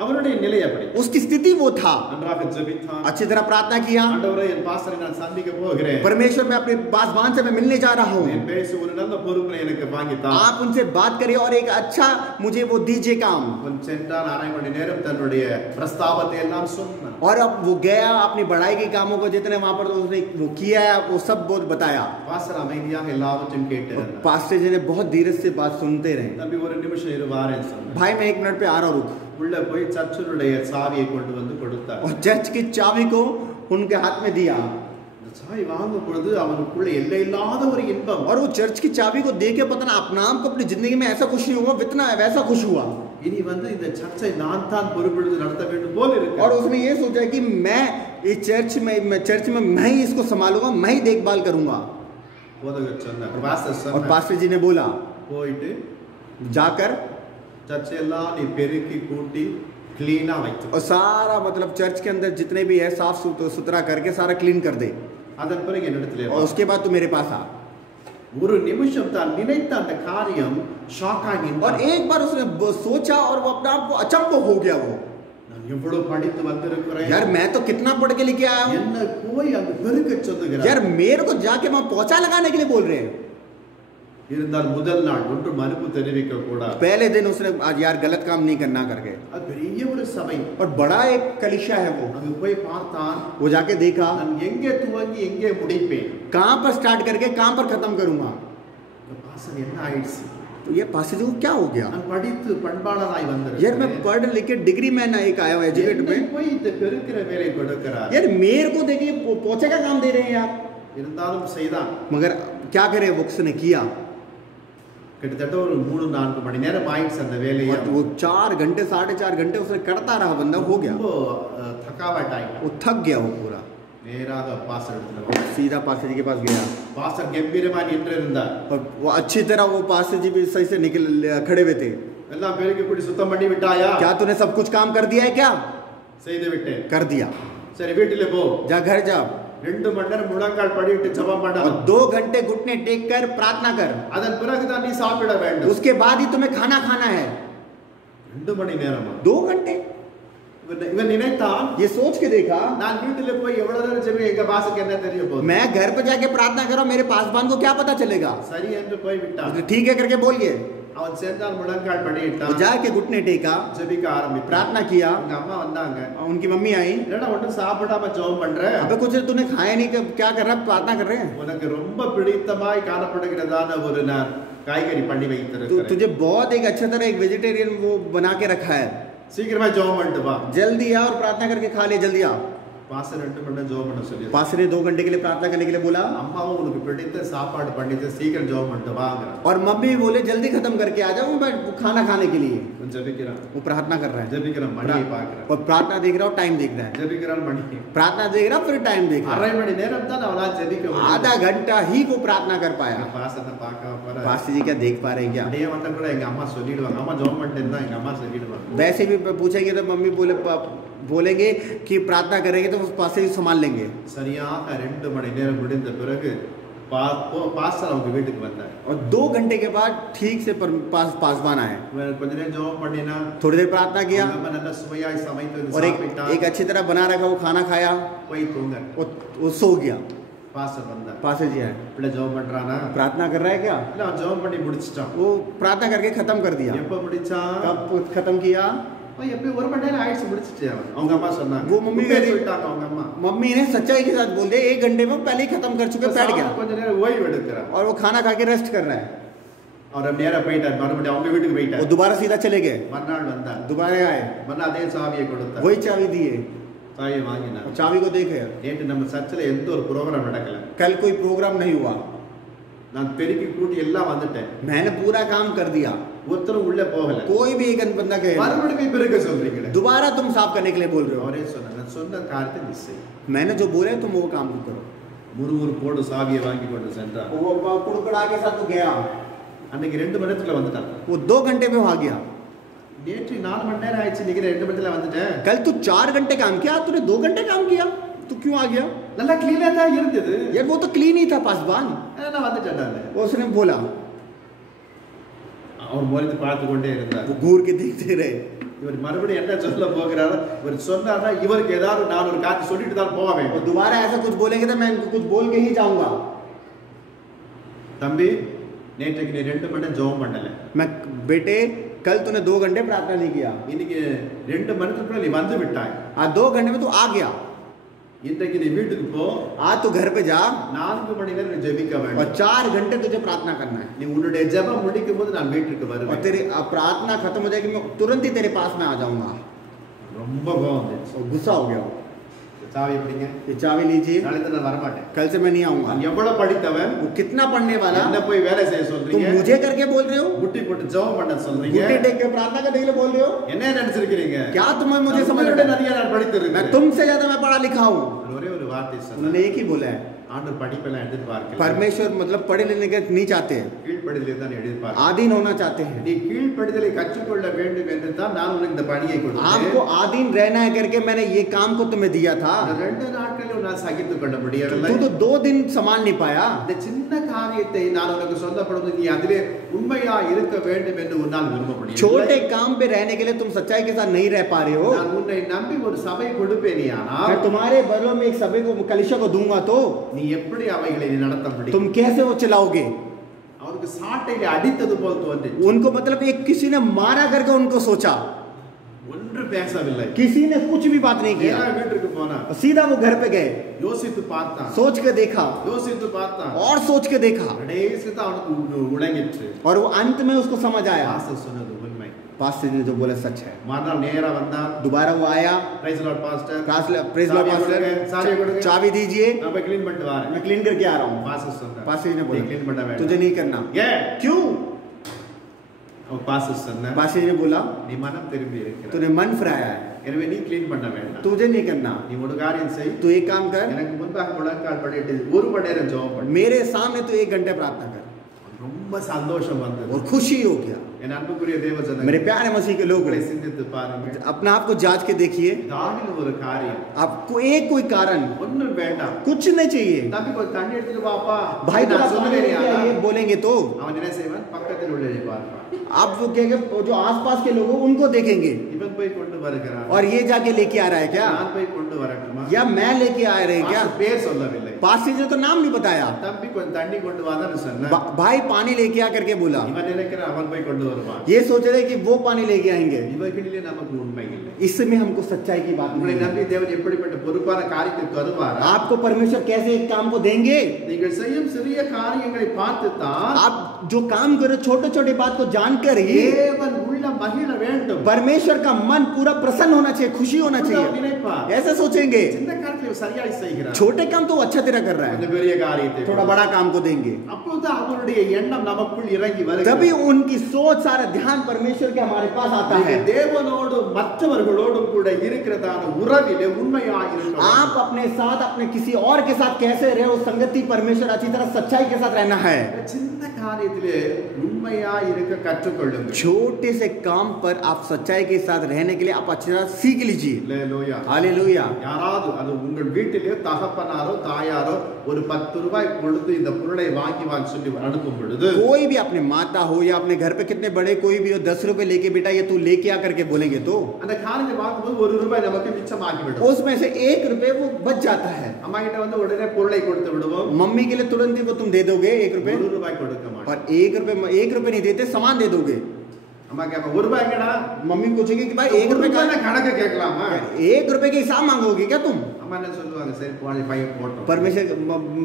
அவனுடைய நிலை அப்படி. उसकी स्थिति वो था. நன்றாக ஜெபித்தான். अच्छी तरह प्रार्थना किया, ஆண்டவரே என் பாஸ்டரை நான் சந்திக்க போகிறேன். परमेश्वर मैं अपने पासवान से मैं मिलने जा रहा हूँ, என் பேச ஒரு நல்ல பொறுப்பை எனக்கு வாங்கித்தான். आप उनसे बात करिए और एक अच्छा मुझे वो दीजिए काम. அவன் சென்றான். அரை மணி நேரம் தன்னுடைய பிரஸ்தாபத்தை எல்லாம் சொன்னான். और अब वो गया अपनी बढ़ाई के कामों को जितने वहां पर उसने वो किया है वो सब बहुत बताया. பாஸ்டர் அமைதியாக எல்லாவற்றையும் கேட்டார். पास्टर जी ने बहुत धीरज से बात सुनते रहे. தம்பி ஒரு நிமிஷம் இரு வாரேன் சொன்னான். भाई मैं 1 मिनट पे आ रहा हूँ, रुक. உள்ள போய் சர்ச்சினுடைய சாவியை கொண்டு வந்து கொடுத்தார். और चर्च की चाबी को उनके हाथ में दिया. இந்த சாவி வாங்கும் பொழுது அவனுக்குள்ள எல்லையில்லாத ஒரு இன்பம். और वो चर्च की चाबी को देके पता ना अपना आपको अपनी जिंदगी में ऐसा खुश नहीं हुआ, इतना वैसा खुश हुआ. இனி வந்து இந்த சர்ச்சை நான் தான் பொறுப்பெடுத்து நடத்த வேண்டும் போல இருக்கு. और उसने ये सोचा कि मैं इस चर्च में मैं ही इसको संभालूंगा, मैं ही देखभाल करूंगा. போதகர் சொன்னார். பாஸ்டர் और சொன்னார், पास्टर जी ने बोला, போயிட்டு जाकर சர்ச்சை எல்லாம் நீ பெருக்கி கூட்டி கிளீனா வைத்து, और सारा मतलब चर्च के अंदर जितने भी है साफ सुथरा करके सारा क्लीन कर दे. அதன் பிறகு என்னிடத்திலே और उसके बाद तू मेरे पास आ. ஒரு நிமிஷம் தான் நினைத்த அந்த காரியம் ஷாக்காகி और நின்றான். एक बार उसने सोचा और वो अपने आप को अचंभ हो गया. वो நான் எவ்வளவு படித்து வந்திருக்கிறேன், यार मैं तो कितना पढ़ के लेके आया हूँ, என்ன போய் அங்க பெருக்க சொல்லுகிறார். यार मेरे को जाके वहां पोछा लगाने के लिए बोल रहे हैं. இருந்தால் முதல் நாள் ஒன்று மறுப்பு தெரிவிக்க கூடாது. पहले दिन उसने आज यार गलत काम नहीं करना करके. அது பெரிய ஒரு சபை. और बड़ा एक कलीसिया है वो. அங்க போய் பார்த்தான். वो जाके देखा நான் எங்கே துவங்கி எங்கே முடிப்பேன். कहां पर स्टार्ट करके कहां पर खत्म करूंगा. இந்த பாசம் என்ன ஆயிடுச்சு? तो ये पास को क्या हो गया. நான் படித்து பண்பாளனாய் வந்திருக்கேன். यार मैं पढ़ लिख के डिग्री मैन एक आया हूँ एजुकेट என்னை में. போய் இந்த பெருக்கிற வேலை கொடுக்கிறார். यार मेरे को देखिए पोछे का काम दे रहे हैं यार. இருந்தாலும் செய்தான். मगर क्या करे वो उसने किया. கிட்டத்தட்ட ஒரு 3-4 மணி நேரம் ஆயிடுச்சு அந்த வேலையை. वो 4 घंटे 4.5 घंटे उसने करता रहा, बंदा हो गया. ரொம்ப थकावट ஆயிடுச்சு. वो थक गया वो पूरा. நேராக பாஸ்டர் இடத்துல போனார். सीधा पास्टर जी के पास गया. பாஸ்டர் கம்பீரமாய் நின்று இருந்தார். और वो अच्छी तरह वो पास्टर जी भी सही से निकल खड़े हुए थे. எல்லாம் பெருக்கி கூட்டி சுத்தம் பண்ணி விட்டாயா? क्या तूने सब कुछ काम कर दिया है क्या. செய்து விட்டேன். कर दिया. சரி வீட்டிலே போ. जा घर जा. 2 மணி நேரம் முழங்கால் படிட்டு ஜெபம் और பண்ணணும். 2 घंटे घुटने टेक कर प्रार्थना कर. அதன் பிறகு தான் நீ சாப்பிட வேண்டும். उसके बाद ही तुम्हें खाना खाना है. 2 மணி நேரம். 2 घंटे. இவன் நினைத்தான், ये सोच के देखा நான் வீட்டிலே போய் எவ்வளவு நேரம் ஜெபம் எங்க பாசுக்கு என்ன தெரிய போகுது. मैं घर पे जाके प्रार्थना करूं, मेरे पासवान को क्या पता चलेगा. சரி என்று போய் விட்டான். उसने ठीक है करके बोल गए. அவன் சேர்ந்தான் முழங்கால் वो படிட்டான். जाके घुटने टेका, ஜெபிக்க ஆரம்பித்தான். प्रार्थना किया. அவங்க அம்மா வந்தாங்க. उनकी मम्मी आई. என்னடா ஒன்றும் சாப்பிடாம ஜெபம் பண்ற? अबे कुछ तूने खाया नहीं, क्या कर रहा है, प्रार्थना कर रहे हैं. உனக்கு ரொம்ப பிடித்தமாய் காணப்படுகிறதான ஒரு நான் காய்கறி பண்ணி வைத்திருக்கிறேன். तुझे बहुत एक अच्छा तरह एक वेजिटेरियन वो बना के रखा है. சீக்கிரமா ஜெபம் பண்ணிட்டு வா. जल्दी आ और प्रार्थना करके खा ले, जल्दी आ. பாஸ்டர் 2 மணி நேரம் ஜெபம் பண்ண சொல்லி पास्टर ने 2 घंटे के लिए प्रार्थना करने के लिए बोला அம்மாவும் உனக்கு பிடித்த சாப்பாடு பண்ணிட்டு சீக்கிரம் ஜெபம் பண்ணிட்டு வாங்கறான் और मम्मी भी बोले जल्दी खत्म करके आ जाओ मैं खाना खाने के लिए கொஞ்சம் ஜெபிக்கிறான் वो प्रार्थना कर रहा है ஜெபிக்கிறான் மணியை பார்க்கறான் और प्रार्थना देख रहा हो टाइम देख रहा है ஜெபிக்கிறான் மணி प्रार्थना देख रहा फिर टाइम देख रहा அரை மணி நேரம் தான் அவனால ஜெபிக்க है முடியும் आधा घंटा ही वो प्रार्थना कर पाया பாஸ்டர் பார்க்க போற पास्टर जी क्या देख पा रहे हैं क्या அப்படியே வந்தா கூட எங்க அம்மா சொல்லிடுவாங்க அம்மா ஜெபம் பண்ணிட்டு இருந்தா எங்க அம்மா சொல்லிடுவாங்க वैसे भी पूछेंगे तो मम्मी बोलेंगे कि प्रार्थना करेंगे तो पास्टर जी संभाल लेंगे சரியாக 2 மணி நேரம் முடிந்த பிறகு பாஸ்டர் அவங்க வீட்டுக்கு வந்தார் और 2 घंटे के बाद ठीक से पासवान आए கொஞ்ச நேரம் ஜெபம் பண்ணினா थोड़ी देर प्रार्थना किया நம்ம நல்ல சுவையாய் சமைத்து और एक अच्छी तरह बना रखा वो खाना खाया போய் தூங்க वो सो गया பாஸ்டர் வந்தார் पास्टर जी आए இப்படி ஜெபம் பண்றானா प्रार्थना कर रहा है क्या இல்ல அவன் ஜெபம் பண்ணி முடிச்சிட்டான் वो प्रार्थना करके खत्म कर दिया எப்ப முடிச்சான் कब खत्म किया எப்படி 1 மணி நேரம் ஆயிடுச்சு முடிச்சிட்டே அவன் அவங்க அம்மா சொன்னாங்க वो मम्मी உண்மையை சொல்லிட்டாங்க அவங்க अम्मा मम्मी ने सच्चाई के साथ बोल दिया 1 घंटे में पहले ही खत्म कर चुके बैठ गया கொஞ்ச நேரம் ஓய்வு எடுக்கிறான் और वो खाना खा के रेस्ट कर रहा है और अब நேரா போயிட்டார் மறுபடியும் அவங்க வீட்டுக்கு वो போயிட்டார் दोबारा सीधा चले गए மறுநாள் வந்தார் दोबारा आए மறுநாள் அதே சாவியை கொடுத்தார் वही चाबी दिए சாவியை வாங்கினார் और चाबी को देखे நேற்று நம்ம சர்ச்சில் எந்த ஒரு ப்ரோக்ராம் நடக்கல कल कोई प्रोग्राम नहीं हुआ நான் பெருக்கி கூட்டி எல்லாம் வந்துட்டேன் मैंने पूरा काम कर दिया ஒருத்தரும் உள்ள போகல कोई भी एक बंदा कहे மறுபடியும் பெருக்க சொல்றீங்க दोबारा तुम साफ करने के लिए बोल रहे हो அவரே சொன்னார் நான் சொன்ன காரியத்தை மிஸ் செய் मैंने जो बोले तुम वो काम करो முறுமுறு போடு சாவியை வாங்கி கொண்டு சென்றார் वो कुड़कुड़ा के साथ तो गया அன்னைக்கு 2 மணி நேரத்துல வந்துட்டான் वो 2 घंटे में वहां गया நேற்று 4 மணி நேரம் ஆயிடுச்சு இன்னைக்கு 2 மணி நேரத்துல வந்துட்டேன் कल तू 4 घंटे काम किया तूने 2 घंटे काम किया तू क्यों आ गया நல்லா கிளீனா தான் இருந்தது यार वो तो क्लीन ही था पासवान நான் வந்துட்டேன் उसने बोला அவர் மொழித்து பார்த்து கொண்டே இருந்தார் वो घूर के देखते रहे இவர் மறுபடியும் என்ன சொல்ல போகிறாரோ இவர் சொன்னார்னா இவருக்கு ஏதாவது நான் ஒரு காத்து சொல்லிட்டு தான் போக वो வேண்டும் दोबारा ऐसा कुछ बोलेंगे तो मैं इनको कुछ बोल के ही जाऊंगा தம்பி நேற்றைக்கு நீ 2 மணி நேரம் ஜெபம் பண்ணல मैं बेटे कल तूने 2 घंटे प्रार्थना नहीं किया இன்னைக்கு 2 மணி நேரத்துக்குள்ள நீ வந்து விட்டாய் आज 2 घंटे में तू आ गया இன்றைக்கு நீ வீட்டுக்கு போ आज तू घर पे जा 4 மணி நேரம் நீ ஜெபிக்க और வேண்டும் 4 घंटे तुझे प्रार्थना करना है நீ உன்னுடைய ஜெபம் முடிக்கும் போது நான் வீட்டுக்கு और வருவேன் तेरी प्रार्थना खत्म हो जाएगी मैं तुरंत ही तेरे पास में आ जाऊंगा ரொம்ப கோவம் வந்துச்சு और गुस्सा हो गया वो। சாவி எப்படிங்க ये चाबी लीजिए நாளைக்கு நான் வர மாட்டேன் कल से मैं नहीं आऊंगा நான் எவ்வளவு படித்தவன் वो कितना पढ़ने वाला என்ன போய் வேலை செய்ய तुम சொல்றீங்க मुझे करके बोल रहे हो முட்டி போட்டு ஜெபம் பண்ண சொல்றீங்க घुट्टी टेक के प्रार्थना करने के लिए बोल रहे हो என்ன நினைச்சிருக்கீங்க क्या तुम्हें मुझे समझ உங்களை में விட நிறைய நான் मैं படித்திருக்கேன் तुमसे ज्यादा मैं पढ़ा लिखा हूँ ஒரே ஒரு வார்த்தை சொன்னார் उन्होंने एक ही बोला है ஆண்டவர் படிப்பெல்லாம் எதிர்பார்க்கல परमेश्वर मतलब पढ़े लिखने के नहीं चाहते हैं கீழ்ப்படிதலை தான் எதிர்பார்க்க आधीन होना चाहते हैं நீ கீழ்ப்படிதலை கற்றுக்கொள்ள வேண்டும் என்று தான் நான் உனக்கு இந்த பணியை கொடுத்தேன் आपको आधीन रहना है करके मैंने ये काम को तुम्हें दिया था இந்த 2 நாட்களில் நான் சகித்துக் கொள்ள முடியவில்லை तू तो 2 दिन संभाल नहीं पाया இந்த சின்ன காரியத்தை நான் உனக்கு சொல்லப்படுவது நீ அதிலே உண்மையா இருக்க வேண்டும் என்று உன்னால் விரும்ப முடியும் छोटे काम पे रहने के लिए तुम सच्चाई के साथ नहीं रह पा रहे हो நான் உன்னை நம்பி ஒரு சபை கொடுப்பேனியானால் मैं तुम्हारे बदलों में एक सभा को कलिशा को दूंगा तो நீ எப்படி அவைகளை நீ நடத்த முடியும் तुम कैसे वो चलाओगे அவருக்கு சாட்டையில அடித்தது போல் தோன்றிச்சு उनको मतलब एक किसी ने मारा करके उनको सोचा ஒன்று பேசவில்லை किसी ने कुछ भी बात नहीं किया நேரா வீட்டுக்கு போனா सीधा वो घर पे गए யோசித்து பார்த்தான் सोच के देखा யோசித்து பார்த்தான் और सोच के देखा கடைசி தான் அவனுக்கு உலங்கிற்று और वो अंत में उसको समझ आया பாஸ்டர் சொன்னது உண்மை पास्टर ने जो बोला सच है மறுநாள் நேரா வந்தான் दोबारा वो आया praise lord pastor praise lord சாவி கொடுங்க पास्टर चाबी दीजिए நான் போய் க்ளீன் பண்ணிட்டு வரேன் मैं क्लीन करके आ रहा हूँ பாஸ்டர் சொன்னார் पास्टर ने நீ बोला க்ளீன் பண்ண வேண்டாம் तुझे नहीं करना ஏன் क्यों அவன் பாஸ்டர் சொன்னார் पास्टर ने बोला நீ மனம் திரும்பி இருக்கிறாய் तूने मन फिराया है எனவே நீ க்ளீன் பண்ண வேண்டாம் तुझे नहीं करना நீ ஒரு காரியம் செய் तू एक काम कर எனக்கு முன்பாக முழங்கால் படிட்டு 1 மணி நேரம் ஜெபம் பண்ணு मेरे सामने तू 1 घंटे प्रार्थना कर ரொம்ப சந்தோஷம் வந்தது और खुशी हो गया என் அன்புக்குரிய தேவஜனங்களே मेरे प्यारे मसीह के लोग உங்களை சிந்தித்து பாருங்க अपने आप को जांच के देखिए தானில் ஒரு காரியம் आपको एक कोई कारण ஒண்ணும் வேண்டாம் कुछ नहीं चाहिए தம்பி கொஞ்சம் தண்ணி எடுத்துட்டு வாப்பா भाई तो நான் आप சொல்லுவேன் ये बोलेंगे तो அவன் என்ன செய்வான் பக்கத்தில் உள்ளதை பார்ப்பான் आप वो कहेंगे जो आसपास के लोग हैं उनको देखेंगे இவன் போய் கொண்டு வருகிறான் और ये जाके लेके आ रहा है क्या நான் போய் கொண்டு வரட்டுமா या मैं लेके आ रहे हैं क्या பாஸ்டர் பேர் சொல்லவில்லை पास्टर जी ने तो नाम नहीं बताया தம்பி கொஞ்சம் தண்ணி கொண்டு வான்னு சொன்னேன் भाई पानी लेके आ करके बोला இவன் நினைக்கிறான் அவன் போய் கொண்டு வருவான் ये सोच रहे कि वो पानी लेके आएंगे இவர்களிலே நமக்கு உண்மை இல்லை इसमें हमको सच्चाई की बात உங்களை नहीं है। நம்பி தேவன் எப்படிப்பட்ட பொறுப்பான காரியத்தை தருவார் आपको परमेश्वर कैसे एक काम को देंगे நீங்கள் செய்யும் சிறிய காரியங்களை பார்த்து தான் आप जो काम करो छोटे छोटे बात को जानकर ही தேவன் உள்ள மகிழ வேண்டும். परमेश्वर का मन पूरा प्रसन्न होना चाहिए, खुशी होना அவர் चाहिए, நினைப்பார். ऐसे सोचेंगे। சின்ன காரியத்தை இவர் சரியாய் செய்கிறார். छोटे काम तो वो अच्छा तेरा कर रहा அந்த है, பெரிய காரியத்தை थोड़ा बड़ा काम को देंगे। அப்போது அவருடைய எண்ணம் நமக்குள் இறங்கி तभी வருகிறது. उनकी सोच, सारा ध्यान परमेश्वर के हमारे पास आता है। தேவனோடு மற்றவர்களோடும் கூட இருக்கிறதான உறவிலே உண்மையாய் இருக்கணும். आप अपने साथ, अपने किसी और के साथ कैसे रहे, उस संगति परमेश्वर अच्छी तरह सच्चाई के साथ रहना है। சின்ன காரியத்திலே உண்மையாய் இருக்க கற்றுக்கொள்ளுங்கள். छोटे से काम पर आप सच्चाई के साथ रहने के लिए आप अच्छी तरह सीख लीजिए। அல்லேலூயா. हालेलुया। யாராவது அது உங்கள் வீட்டிலே தகப்பனாரோ தாயாரோ ஒரு 10 ரூபாய் கொடுத்து இந்த பொருளை வாங்கி வான்னு சொல்லி அனுப்பும் பொழுது कोई भी अपने माता हो या अपने घर पे कितने बड़े कोई भी हो, 10 रुपए लेके बेटा ये तू लेके आ करके बोलेंगे तो அந்த காரியத்தை வாங்கும்போது 1 ரூபாய் நமக்கு மிச்சமாகி விடும். उसमें से 1 रुपए वो बच जाता है। அம்மா கிட்ட வந்து உடனே பொருளை கொடுத்து விடுவோம். मम्मी के लिए तुरंत ही वो तुम दे दोगे 1 रुपए, 1 ரூபாய் கொடுக்க மாட்டோம். और 1 रुपए नहीं देते, सामान दे दोगे। அம்மா கேப்பா 1 ரூபாய் எங்கடா? मम्मी पूछेगी कि भाई 1 रुपए का, கணக்கு கேட்கலாமா? 1 रुपए के हिसाब मांगोगे क्या तुम? அம்மா என்ன சொல்லுவாங்க, சரி பையன் போட்டோம். परमेश्वर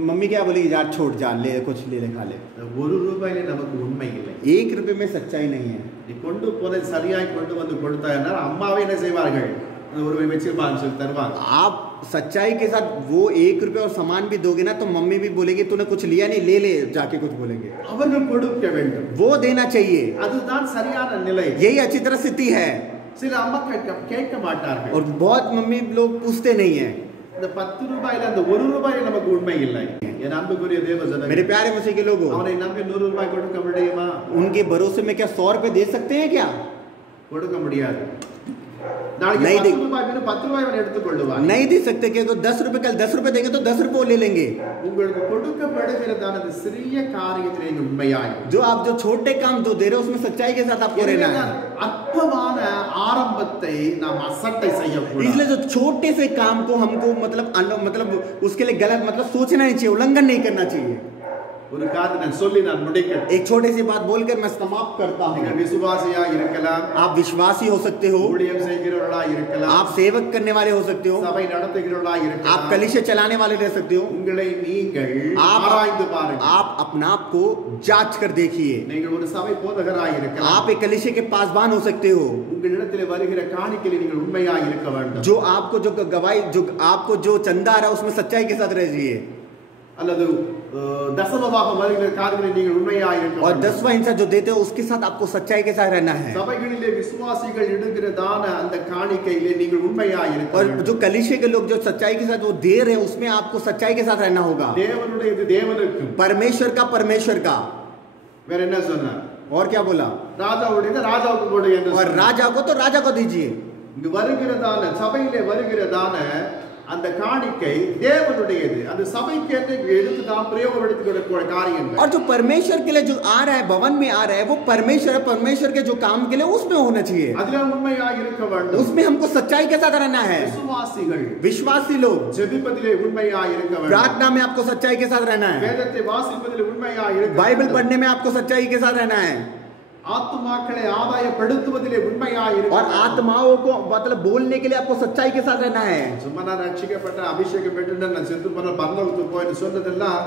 मम्मी क्या बोलेगी, जा छोड़, जा ले कुछ ले खा ले। 1 ரூபாயிலே நமக்கு உண்மை இல்லை. 1 रुपए में सच्चाई नहीं है। நீ கொண்டு போன சரியாய் கொண்டு வந்து கொடுத்தாங்கன்னா அம்மாவே என்ன செய்வார்கள், 1 ரூபாய் வச்சிருப்பான்னு சொல்லி தருவாங்க. आप सच्चाई के साथ वो 1 रुपए और सामान भी दोगे ना तो मम्मी भी बोलेगी तूने कुछ लिया नहीं, ले ले जाके कुछ बोलेंगे। அவர்கள் கொடுக்க வேண்டும். वो देना चाहिए, அதுதான் சரியான நிலை. यही अच्छी तरह स्थिति है। சில அம்மா கேட்க மாட்டார்கள். और बहुत मम्मी लोग पूछते नहीं है। இந்த 10 ரூபாயில அந்த 1 ரூபாய் நமக்கு உண்மை இல்லை. என் அன்புக்குரிய தேவ ஜனங்களே, मेरे प्यारे मसीह के लोगों, அவனை நம்பி 100 ரூபாய் கொடுக்க முடியுமா? उनके भरोसे में क्या 100 रुपए दे सकते हैं क्या? கொடுக்க முடியாது. நாளைக்கு नहीं 10 ரூபாய் வேணும், 10 ரூபாய் அவன் எடுத்துக் கொள்ளுவான். नहीं दे सकते, क्योंकि 10 रुपए कल 10 रुपए देंगे तो 10 रुपए वो ले लेंगे। உங்களுக்கு கொடுக்கப்படுகிறதான அந்த சிறிய காரியத்திலே நீங்க உண்மையாய் जो आप जो छोटे काम जो दे रहे हो उसमें सच्चाई के साथ आपको रहना है। அற்பமான ஆரம்பத்தை நாம் அசட்டை செய்யக்கூடாது. इसलिए जो छोटे से काम को हमको मतलब उसके लिए गलत मतलब सोचना नहीं चाहिए, उल्लंघन नहीं करना चाहिए। ஒரு காரியத்தை நான் சொல்லி நான் முடிக்கிறேன். एक छोटी सी बात बोलकर मैं समाप्त करता நீங்கள் हूँ। விசுவாசியா இருக்கலாம், आप विश्वासी हो सकते हो, ஊழியம் செய்கிறவர்களா இருக்கலாம், आप सेवक करने वाले हो सकते हो, சபை நடத்துகிறவர்களா आप இருக்கலாம். कलीसिया चलाने वाले रह सकते हो। உங்களை நீங்கள் आप ஆராய்ந்து பாருங்கள். आप अपना आप को जांच कर देखिए। நீங்கள் ஒரு சபை போதகராய் இருக்கலாம். आप एक कलीसिया के पासबान हो सकते हो। உங்களிடத்திலே வருகிற காணிக்கையில் நீங்கள் உண்மையாய் இருக்க வேண்டும். जो आपको जो गवाही जो आपको जो चंदा आ रहा है उसमें सच्चाई के साथ रहिए। அல்லது தசமபாகம் வருகிற காரியங்களில் நீங்கள் உண்மையாய் இருக்க और வேண்டும். 10वां हिस्सा जो देते हो उसके साथ आपको सच्चाई के साथ रहना है। சபைகளிலே விசுவாசிகள் இடுகிறதான அந்த காணிக்கையிலே நீங்கள் உண்மையாய் இருக்க और வேண்டும். जो कलीसिया के लोग जो सच्चाई के साथ वो दे रहे हैं उसमें आपको सच्चाई के साथ रहना होगा। தேவனுடையது தேவனுக்கு, परमेश्वर का வேற என்ன சொன்னார்? और क्या बोला? ராஜாவுடையது ராஜாவுக்கு கொடு என்று और சொன்னார். राजा को तो राजा को दीजिए। இங்கு வருகிறதான சபையிலே வருகிறதான அந்த காணிக்கை தேவனுடையது. அந்த சபைக்கு எடுத்து நாம் பிரயோகப்படுத்திக்கிற காரியங்கள். और जो परमेश्वर के लिए जो आ रहा है, भवन में आ रहा है, वो परमेश्वर के जो काम के लिए उसमें होना चाहिए। அதிலே உண்மையாய் இருக்க வேண்டும். उसमें हमको सच्चाई के साथ रहना है। விசுவாசிகள் विश्वासी लोग ஜெபிப்பதிலே உண்மையாய் இருக்க வேண்டும். प्रार्थना में आपको सच्चाई के साथ रहना है। வேதத்தை வாசிப்பதிலே உண்மையாய் இருக்க बाइबल வேண்டும். पढ़ने में आपको सच्चाई के साथ रहना है। ஆத்துமாக்களை ஆதாயப்படுத்துவதிலே உண்மையாய் இருக்க और வேண்டும். आत्माओं को मतलब बोलने के लिए आपको सच्चाई के साथ रहना है। சும்மா நான் ரட்சிக்கப்பட்ட அபிஷேகம் பெற்று நான் செத்து போன பரலோகத்துக்கு போய் சொன்னதெல்லாம்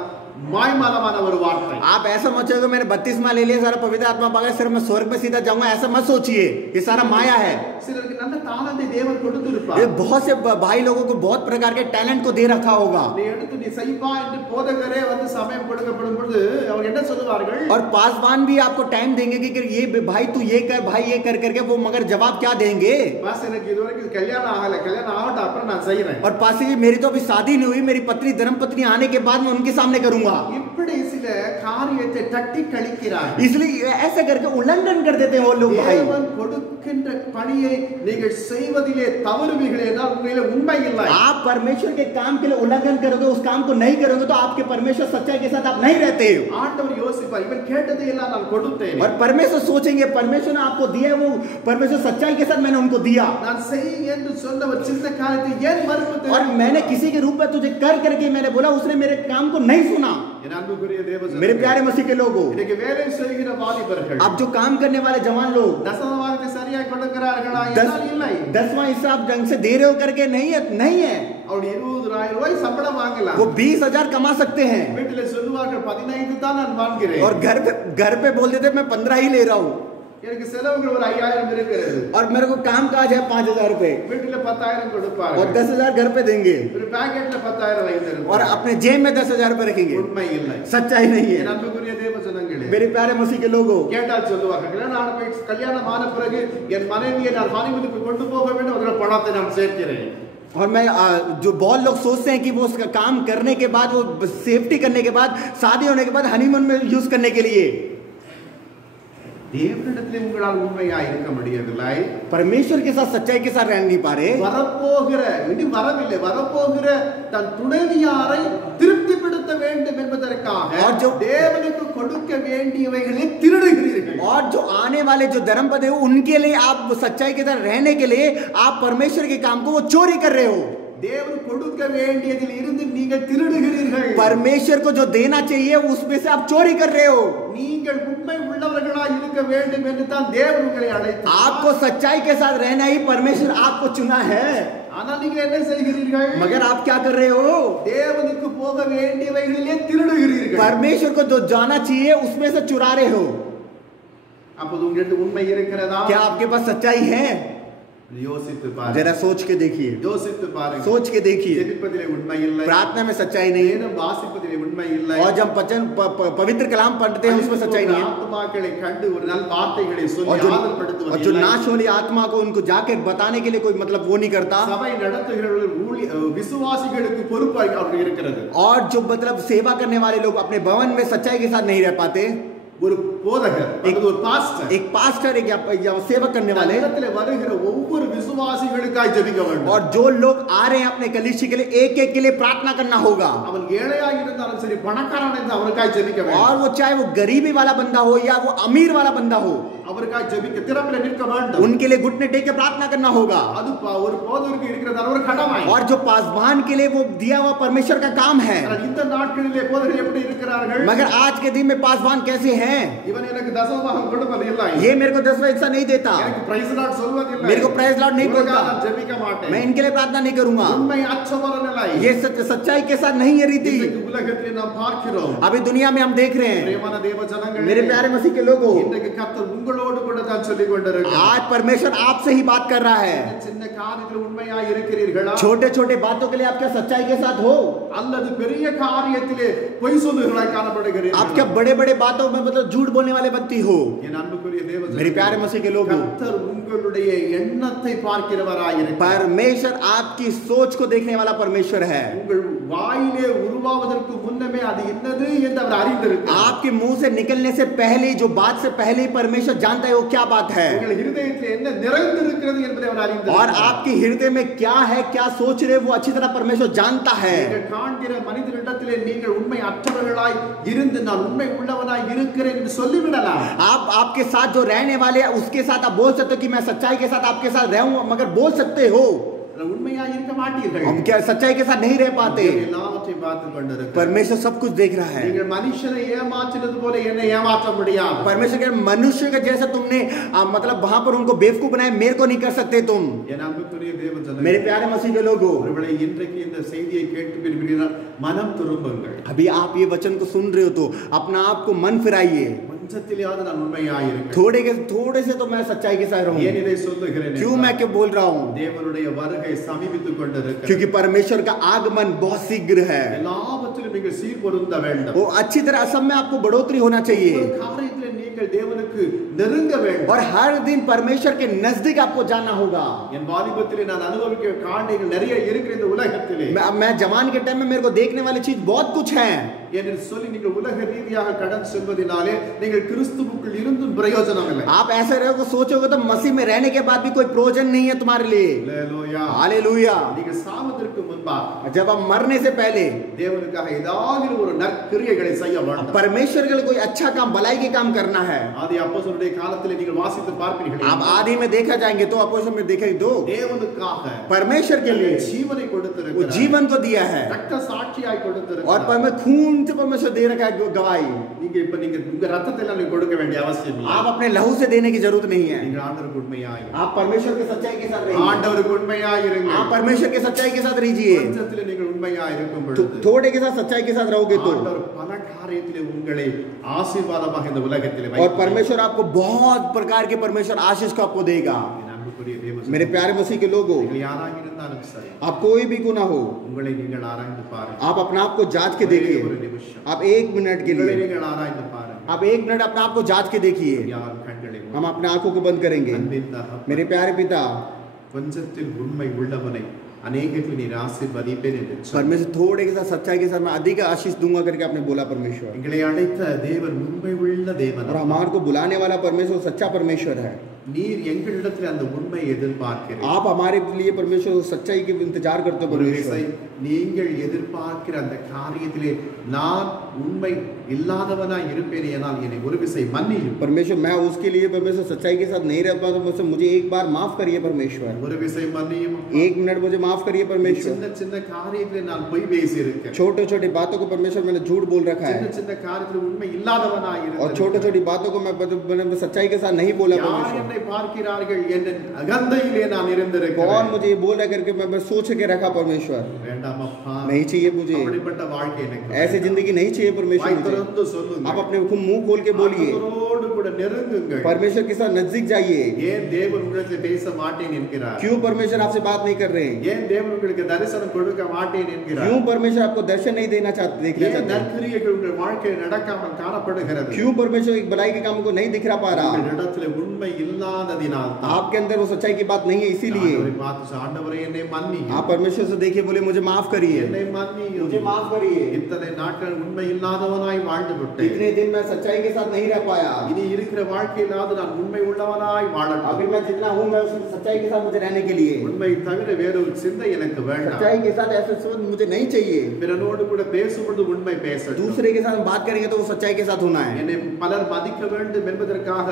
மாய்மாலமான ஒரு வார்த்தை. आप ऐसा मत सोचो मैंने 32वां ले लिया, सारा पवित्र आत्मा पाकर सिर्फ मैं स्वर्ग में सीधा जाऊंगा, ऐसा मत सोचिए। ये सारा माया है। சிலருக்கு நல்ல தாளந்தை தேவன் கொடுத்திருப்பார். ये बहुत से भाई लोगों को बहुत प्रकार के टैलेंट को दे रखा होगा। நீ எடுத்து நீ செய்வா என்று போதகரே வந்து சமயம் கொடுக்கப்படும் பொழுது அவர் என்ன சொல்லுவார்கள்? और पासवान भी आपको टाइम देंगे कि ये भाई तू ये कर, भाई ये कर करके वो मगर जवाब क्या देंगे? பாஸ் எனக்கு இதுவரைக்கும் கல்யாணம் ஆகல, கல்யாணம் ஆகட்டும் அப்புறம் நான் செய்றேன். और पासी जी मेरी तो अभी शादी नहीं हुई, मेरी पत्नी धर्मपत्नी आने के बाद मैं उनके सामने करूंगा। இப்படி சில காரியத்தை தட்டி கழிக்கிறார். इसलिए ऐसे करके उल्लंघन कर देते हैं वो लोग भाई। தேவன் கொடுக்கின்ற பணியை நீங்கள் செய்வதிலே தவறுவீர்கள் என்றால் உங்களிலே உண்மை இல்லை. आप परमेश्वर के काम के लिए उल्लंघन करोगे, उस काम को नहीं करोगे तो आपके परमेश्वर सच्चाई के साथ आप नहीं रहते हो। ஆண்டவர் யோசிப்பார், இவன் கேட்டதை எல்லாம் நான் கொடுத்தேன். और परमेश्वर सोचेंगे परमेश्वर ने आपको दिया है, वो परमेश्वर सच्चाई के साथ मैंने उनको दिया। நான் செய் என்று சொன்ன ஒரு சின்ன காரியத்தை ஏன் மறுப்பு? और मैंने किसी के रूप में तुझे कर करके मैंने बोला, उसने मेरे काम को नहीं सुना। என் அன்புக்குரிய தேவஜனங்களே, मेरे प्यारे मसीह के लोगों, இன்னைக்கு வேலை செய்கிற வாலிபர்கள் अब जो काम करने वाले जवान लोग தசமபாகத்தை சரியாய் கொடுக்கிறார்களா? என்றால் இல்லை. 10वां हिस्सा आप ढंग से दे रहे हो करके नहीं है। அவர் 20,000 ரூபாய் சம்பளம் வாங்கலாம். वो 20,000 कमा सकते हैं வீட்டிலே சொல்லுவார்கள் 15 தான் நான் வாங்குகிறேன். और घर पे बोल देते मैं 15 ही ले रहा हूँ। எனக்கு செலவுகள் ஒரு 5000 இருக்கிறது. और मेरे को काम काज है 5000 रुपए, வீட்டுல 10000 கொடுப்பாங்க. और 10,000 घर पे देंगे, ஒரு பாக்கெட்ல 10000 வைத்திருப்பாங்க. और अपने जेब में 10,000 रुपए रखेंगे. உண்மை இல்லை. सच्चाई नहीं है. என் அன்புக்குரிய தேவ ஜனங்களே, मेरे प्यारे मसीह के लोगों, கேட்டால் சொல்லுவாங்க, நான் போய் கல்யாணம் ஆன பிறகு என் மனைவியை நான் ஹனிமூனுக்கு கொண்டு போக வேண்டும், அதோட பணத்தை நான் சேர்க்கிறேன். और मैं जो बहुत लोग सोचते हैं कि वो उसका काम करने के बाद, वो सेफ्टी करने के बाद, शादी होने के बाद हनीमून में यूज करने के लिए. தேவனிடத்திலே உங்களால் உண்மையா இருக்க முடியவில்லை. परमेश्वर के साथ सच्चाई के साथ रह नहीं पा रहे. வரப்போகிற இனி வரவில்லை, வரப்போகிற தன் துணைவியாரை திருப்திப்படுத்த வேண்டும் என்பதற்காக और जो தேவனுக்கு கொடுக்க வேண்டியவைகளை திருடுகிறீர்கள். और जो आने वाले जो धर्मपद है उनके लिए आप सच्चाई के साथ रहने के लिए आप परमेश्वर के काम को वो चोरी कर रहे हो. தேவன் கொடுக்க வேண்டியதில் இருந்து நீங்கள் திருடுகிறீர்கள். परमेश्वर को जो देना चाहिए उसमें से आप चोरी कर रहे हो. நீங்கள் உண்மை உள்ளவர்களாய் இருக்க வேண்டும் என்று தான் தேவன் உங்களை அழைத்தார். आपको सच्चाई के साथ रहना ही परमेश्वर आपको चुना है. ஆனால் நீங்கள் என்ன செய்கிறீர்கள்? मगर आप क्या कर रहे हो? தேவனுக்கு போக வேண்டியவைகளிலே திருடுகிறீர்கள். परमेश्वर को जो जाना चाहिए उसमें से चुरा रहे हो. அப்போது உங்களுக்கு உண்மை இருக்கிறதா? क्या आपके पास सच्चाई है? யோசித்து பாருங்க. जरा सोच के देखिए, யோசித்து பாருங்க. सोच के देखिए. ஜெபிப்பதிலே உண்மை இல்லை, प्रार्थना में सच्चाई नहीं है, வேதம் வாசிப்பதிலே உண்மை இல்லை, और जब पवित्र कलाम पढ़ते हैं उसमें सच्चाई नहीं है. ஆத்துமாக்களை கண்டு ஒரு நல்ல வார்த்தைகளை சொல்லி और जो ஆதரப்படுத்துவது नाश वाली आत्मा को उनको जाके बताने के लिए कोई मतलब वो नहीं करता. சபை நடத்துகிறவர்கள் விசுவாசிகளுக்கு பொறுப்பு அவர்கள் இருக்கிறது. और जो मतलब सेवा करने वाले लोग अपने भवन में सच्चाई के साथ नहीं रह पाते. ஒரு போதகர், ஒரு பாஸ்டர், एक पास्टर एक या सेवा करने वाले இடத்திலே வருகிற ஒவ்வொரு விசுவாசிகளுக்காய் ஜெபிக்க வேண்டும். और जो लोग आ रहे हैं अपने कलीसिया के लिए एक एक के लिए प्रार्थना करना होगा. அவன் ஏழையாக இருந்தாலும் சரி, பணக்காரனாக இருந்தாலும் அவனுக்காய் ஜெபிக்க வேண்டும். और वो चाहे वो गरीबी वाला बंदा हो या वो अमीर वाला बंदा हो, அவருக்காய் ஜெபிக்க திறப்பிலே நிற்க வேண்டும். उनके लिए घुटने टेक के प्रार्थना करना होगा. அது ஒரு போதகருக்கு இருக்கிறதான ஒரு கடமை. और जो पासवान के लिए वो दिया हुआ परमेश्वर का काम है. இந்த நாட்களிலே போதகர்கள் எப்படி இருக்கிறார்கள்? मगर आज के दिन में पासवान कैसे हैं? இவன் எனக்கு தசமபாகம் கொடுப்பது இல்லை, ये मेरे को 10वां हिस्सा नहीं देता, எனக்கு பிரைஸ் லார்ட் சொல்வது இல்லை, मेरे को प्राइज लॉर्ड नहीं बोलता, நான் ஜெபிக்க மாட்டேன், मैं इनके लिए प्रार्थना नहीं करूंगा. உண்மை அச்சவர நிலை. ये सच्चाई के साथ नहीं है रीति. இன்றைக்கு உலகத்திலே நாம் பார்க்கிறோம். अभी दुनिया में हम देख रहे हैं. பிரியமான தேவ ஜனங்களே, मेरे प्यारे मसीह के लोगों, இன்றைக்கு கர்த்தர் உங்களோடு கூட தான் சொல்லிக் கொண்டிருக்கிறார். आज परमेश्वर आपसे ही बात कर रहा है. சின்ன காரியத்தில் உண்மையாய் இருக்கிறீர்களா? छोटे छोटे बातों के लिए आप क्या सच्चाई के साथ हो? அல்லது பெரிய காரியத்திலே பொய் சொல்லுகிறாய் காணப்படுகிறீர்கள்? आप क्या बड़े बड़े बातों में मतलब झूठ बोलने वाले व्यक्ति हो? என் அன்புக்குரிய தேவ ஜனங்களே, मेरे प्यारे मसीह के लोगों, கர்த்தர் உங்களுடைய எண்ணத்தை பார்க்கிறவராய் இருக்கிறார். परमेश्वर आपकी सोच को देखने वाला परमेश्वर है. உங்கள் வாயிலே உருவாவதற்கு முன்னமே அது என்னது என்று அவர் அறிந்திருக்கிறார். आपके मुंह से निकलने से पहले, जो बात से पहले ही परमेश्वर जानता है वो क्या बात है. உங்கள் இதயத்திலே என்ன நிறைந்திருக்கிறது என்பதை அவர் और அறிந்திருக்கிறார். आपके हृदय में क्या है, क्या सोच रहे, वो अच्छी तरह परमेश्वर जानता है. நீங்கள் காண்கிற மனிதனிடத்திலே நீங்கள் உண்மை அற்றவர்களாய் இருந்து நான் உண்மை உள்ளவனாய் இருக்கிறேன் என்று சொல்லிவிடலாம். आप आपके साथ जो रहने वाले हैं उसके साथ आप बोल सकते हो कि मैं सच्चाई के साथ आपके साथ रहूंगा, मगर बोल सकते हो. உண்மையா இருக்க மாட்டீர்கள். हम क्या सच्चाई के साथ नहीं रह पाते. எல்லாவற்றையும் பார்த்து கொண்டிருக்கிறார். परमेश्वर सब कुछ देख रहा है. நீங்கள் மனுஷனை ஏமாற்றினது போல என்னை ஏமாற்ற முடியாது. परमेश्वर के मनुष्य का जैसा तुमने मतलब वहां पर उनको बेवकूफ बनाया, मेरे को नहीं कर सकते तुम. என் அன்புக்குரிய தேவ ஜனங்களே, मेरे प्यारे मसीह के लोगों, ஒருவேளை இன்றைக்கு இந்த செய்தியை கேட்டு விரும்பினால் மனம் திரும்புங்கள். अभी आप ये वचन को सुन रहे हो तो अपना आप को मन फिराइए. கொஞ்சத்திலேயாவது நான் உண்மையாய் இருக்கிறேன். थोड़े से तो मैं सच्चाई के साथ रहूं. ஏன் இதை சொல்லுகிறேன்? क्यों मैं क्यों बोल रहा हूं? தேவனுடைய வருகை சமீபித்துக் கொண்டிருக்கிறது. क्योंकि परमेश्वर का आगमन बहुत शीघ्र है. எல்லாவற்றிலும் நீங்கள் சீர்பொருந்த வேண்டும். वो अच्छी तरह सब में आपको बढ़ोतरी होना चाहिए. ஒவ்வொரு காரியத்திலே நீங்கள் தேவனுக்கு நெருங்க வேண்டும். और हर दिन परमेश्वर के नजदीक आपको जाना होगा. என் வாலிபத்திலே நான் அனுபவிக்க காரியங்கள் நிறைய இருக்கிற இந்த உலகத்திலே मैं जवान के टाइम में मेरे को देखने वाली चीज बहुत कुछ है. என்று சொல்லி நீங்கள் உலக ரீதியாக கடன் செல்வதனாலே நீங்கள் கிறிஸ்துவுக்குள் இருந்தும் பிரயோஜனம் இல்லை. आप ऐसे रहोगे, सोचोगे तो मसीह में रहने के बाद भी कोई प्रयोजन नहीं है तुम्हारे लिए. அல்லேலூயா. हालेलुया. நீங்கள் சாவதற்கு முன்பாக जब हम मरने से पहले தேவனுக்காக ஏதாவது ஒரு நற்கிரியைகளை செய்ய வேண்டும். परमेश्वर के लिए कोई अच्छा काम, भलाई के काम करना है. ஆதி அப்போஸ்தலருடைய காலத்திலே நீங்கள் வாசித்து பார்ப்பீர்கள். आप आदि में देखा जाएंगे तो अपोस्तल में देखेंगे तो தேவனுக்காக परमेश्वर के लिए ஜீவனை वो கொடுத்திருக்கிறார். जीवन को दिया है. ரத்த சாட்சியாய் और கொடுத்திருக்கிறார். खून से परमेश्वर दे रखा है गवाही. நீங்க உங்க ரத்தத்தை எல்லாம் நீங்க கொடுக்க வேண்டிய அவசியம் இல்லை. आप अपने लहू से देने की जरूरत नहीं है. நீங்கள் ஆண்டவருக்கு உண்மையாய் आप परमेश्वर के सच्चाई के साथ रहिए. ஆண்டவருக்கு उண்மையாய் இருங்கள். आप परमेश्वर के सच्चाई के साथ रहिए. கொஞ்சத்திலே நீங்கள் உண்மையாய் இருக்கும் பொழுது थोड़े के साथ सच्चाई के साथ रहोगे तो ஆண்டவர் பல காரியத்திலே உங்களை ஆசீர்வாதமாக இந்த உலகத்திலே और परमेश्वर आपको बहुत प्रकार के परमेश्वर आशीष को आपको देगा। என் அன்புக்குரிய தேவ मेरे प्यारे मसीह के लोगों, நீங்கள் யாராக இருந்தாலும் சரி, आप कोई भी गुनाह हो, உங்களை நீங்கள் ஆராய்ந்து பாருங்க। आप अपने आप को जांच के ஒரே देखिए। ஒரு நிமிஷம் आप 1 मिनट के உங்களை लिए நீங்கள் ஆராய்ந்து பாருங்க। आप 1 मिनट अपने आप को जांच के देखिए। யார் கண்களை மூடி, हम अपने आंखों को बंद करेंगे। அன்பின் தகப்பனே, मेरे प्यारे पिता, கொஞ்சத்தில் உண்மை உள்ளவனை अनेकத்தில் நீர் ஆசீர்வதிப்பேன் என்று சொன்னார்। परमेश्वर थोड़े के साथ सच्चाई के साथ मैं अधिक आशीष दूंगा करके आपने बोला परमेश्वर। எங்களை அழைத்த தேவன் உண்மை உள்ள தேவன்। और हमारे को बुलाने वाला परमेश्वर सच्चा परमेश्वर है। நீர் எங்களிடத்தில் அந்த உண்மையை எதிர்பார்க்கிறீர்। आप हमारे लिए परमेश्वर सच्चाई के इंतजार करते हो परमेश्वर। நீங்கள் எதிர்பார்க்கிற அந்த காரியத்திலே நான் உண்மை இல்லாதவனாய் இருப்பேனேயானால் என்னை ஒரு விசை மன்னியும்। परमेश्वर मैं उसके लिए परमेश्वर सच्चाई के साथ नहीं रह पाता, तो मुझे एक बार माफ करिए परमेश्वर। ஒரு விசை மன்னியும்। 1 मिनट मुझे माफ करिए परमेश्वर। சின்ன சின்ன காரியத்திலே நான் பொய் பேசி இருக்கேன்। छोटे छोटे बातों को परमेश्वर मैंने झूठ बोल रखा சின்ன है, சின்ன காரியத்திலே உண்மை இல்லாதவனாய் और இருக்கேன்। छोटी छोटी बातों को मैं सच्चाई के साथ नहीं बोला யார் परमेश्वर। என்னை பார்க்கிறார்கள் என்ற அகந்தையிலே நான் कौन இருந்திருக்கிறேன்। मुझे ये बोल रहा करके मैं सोच के रखा परमेश्वर। வேண்டாம் அப்பா, नहीं चाहिए मुझे அப்படிப்பட்ட வாழ்க்கை எனக்கு ऐसी जिंदगी, नहीं चाहिए परमेश्वर வாய் मुझे। திறந்து சொல்லுங்க। आप अपने मुंह खोल के बोलिए, ஆண்டவரோடு கூட நெருங்குங்கள்। परमेश्वर के साथ नजदीक जाइए। ஏன் தேவன் உங்களுக்கு பேச மாட்டேன் என்கிறார்? क्यों परमेश्वर आपसे बात नहीं कर रहे हैं? ஏன் தேவன் உங்களுக்கு தரிசனம் கொடுக்க மாட்டேன் என்கிறார்? क्यों परमेश्वर आपको दर्शन नहीं देना चाहते, देखना ஏன் चाहते हैं? நற்கிரியைகள் உங்கள் வாழ்க்கையில் நடக்காமல் காணப்படுகிறது? क्यों परमेश्वर एक भलाई के काम को नहीं दिखा पा रहा? உங்களிடத்தில் உண்மை இல்லாததினால் தான்। आपके अंदर वो सच्चाई की बात नहीं है, इसीलिए ஆண்டவரை பார்த்து சொல்லுங்க, ஆண்டவரே என்னை மன்னியும், आप परमेश्वर से देखिए, बोले मुझे माफ करिए, என்னை மன்னியும், मुझे माफ करिए। இத்தனை நாட்கள் உண்மை இல்லாதவனாய் வாழ்ந்து விட்டேன்। इतने दिन मैं सच्चाई के साथ नहीं रह पाया, இனி இருக்கிற வாழ்க்கையிலாவது நான் உண்மை உள்ளவனாய் வாழட்டும்। अभी मैं जितना हूँ मैं उस सच्चाई के साथ मुझे रहने के लिए। உண்மை தவிர வேறொரு சிந்தை எனக்கு வேண்டாம்। सच्चाई के साथ ऐसा सोच मुझे नहीं चाहिए। பிறனோடு கூட பேசும்பொழுது உண்மை பேசட்டும்। दूसरे के साथ बात करेंगे तो वो सच्चाई के साथ होना है। என்னை பலர் மதிக்க வேண்டும் என்பதற்காக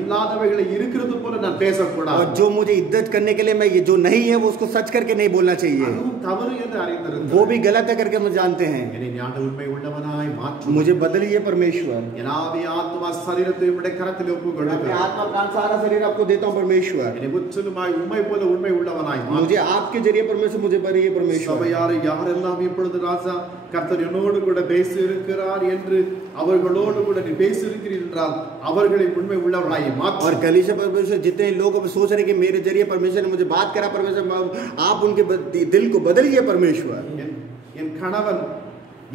இல்லாதவைகளை இருக்கிறது போல நான் பேசக்கூடாது। और जो मुझे इज्जत करने के लिए मैं ये जो नहीं है वो उसको सच करके नहीं बोलना चाहिए, அதுவும் தவறு என்று அறிந்திருந்தேன்। वो भी गलत है करके मुझे जानते हैं। என்னை ஞான உண்மை உள்ளவனாய் மாற்றும்। मुझे बदलिए परमेश्वर। என் ஆவி ஆத்மா சரீரத்தை உம்முடைய கரத்தில் ஒப்புக் मैं अपने கொடுக்கிறேன்। आत्मा प्राण सारा शरीर आपको देता हूँ परमेश्वर। என்னை முற்றிலுமாய் உம்மை போல உண்மை உள்ளவனாய் மாற்றும்। मुझे आपके जरिए परमेश्वर मुझे बरिए परमेश्वर। சபையாரை யாரெல்லாம் இப்பொழுது ராஜா கர்த்தர் என்னோடு கூட பேசி இருக்கிறார் என்று அவர்களோடு கூட நீ பேசி இருக்கிறீர் என்றால் அவர்களை உண்மை உள்ளவர்களாய் மாற்றும்। और कलीसिया परमेश्वर जितने लोग अब सोच रहे कि मेरे जरिए परमेश्वर ने मुझे बात करा, परमेश्वर आप उनके दिल को बदलिए परमेश्वर। என் கணவன்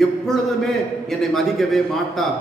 எப்பொழுதுமே என்னை மதிக்கவே மாட்டார்।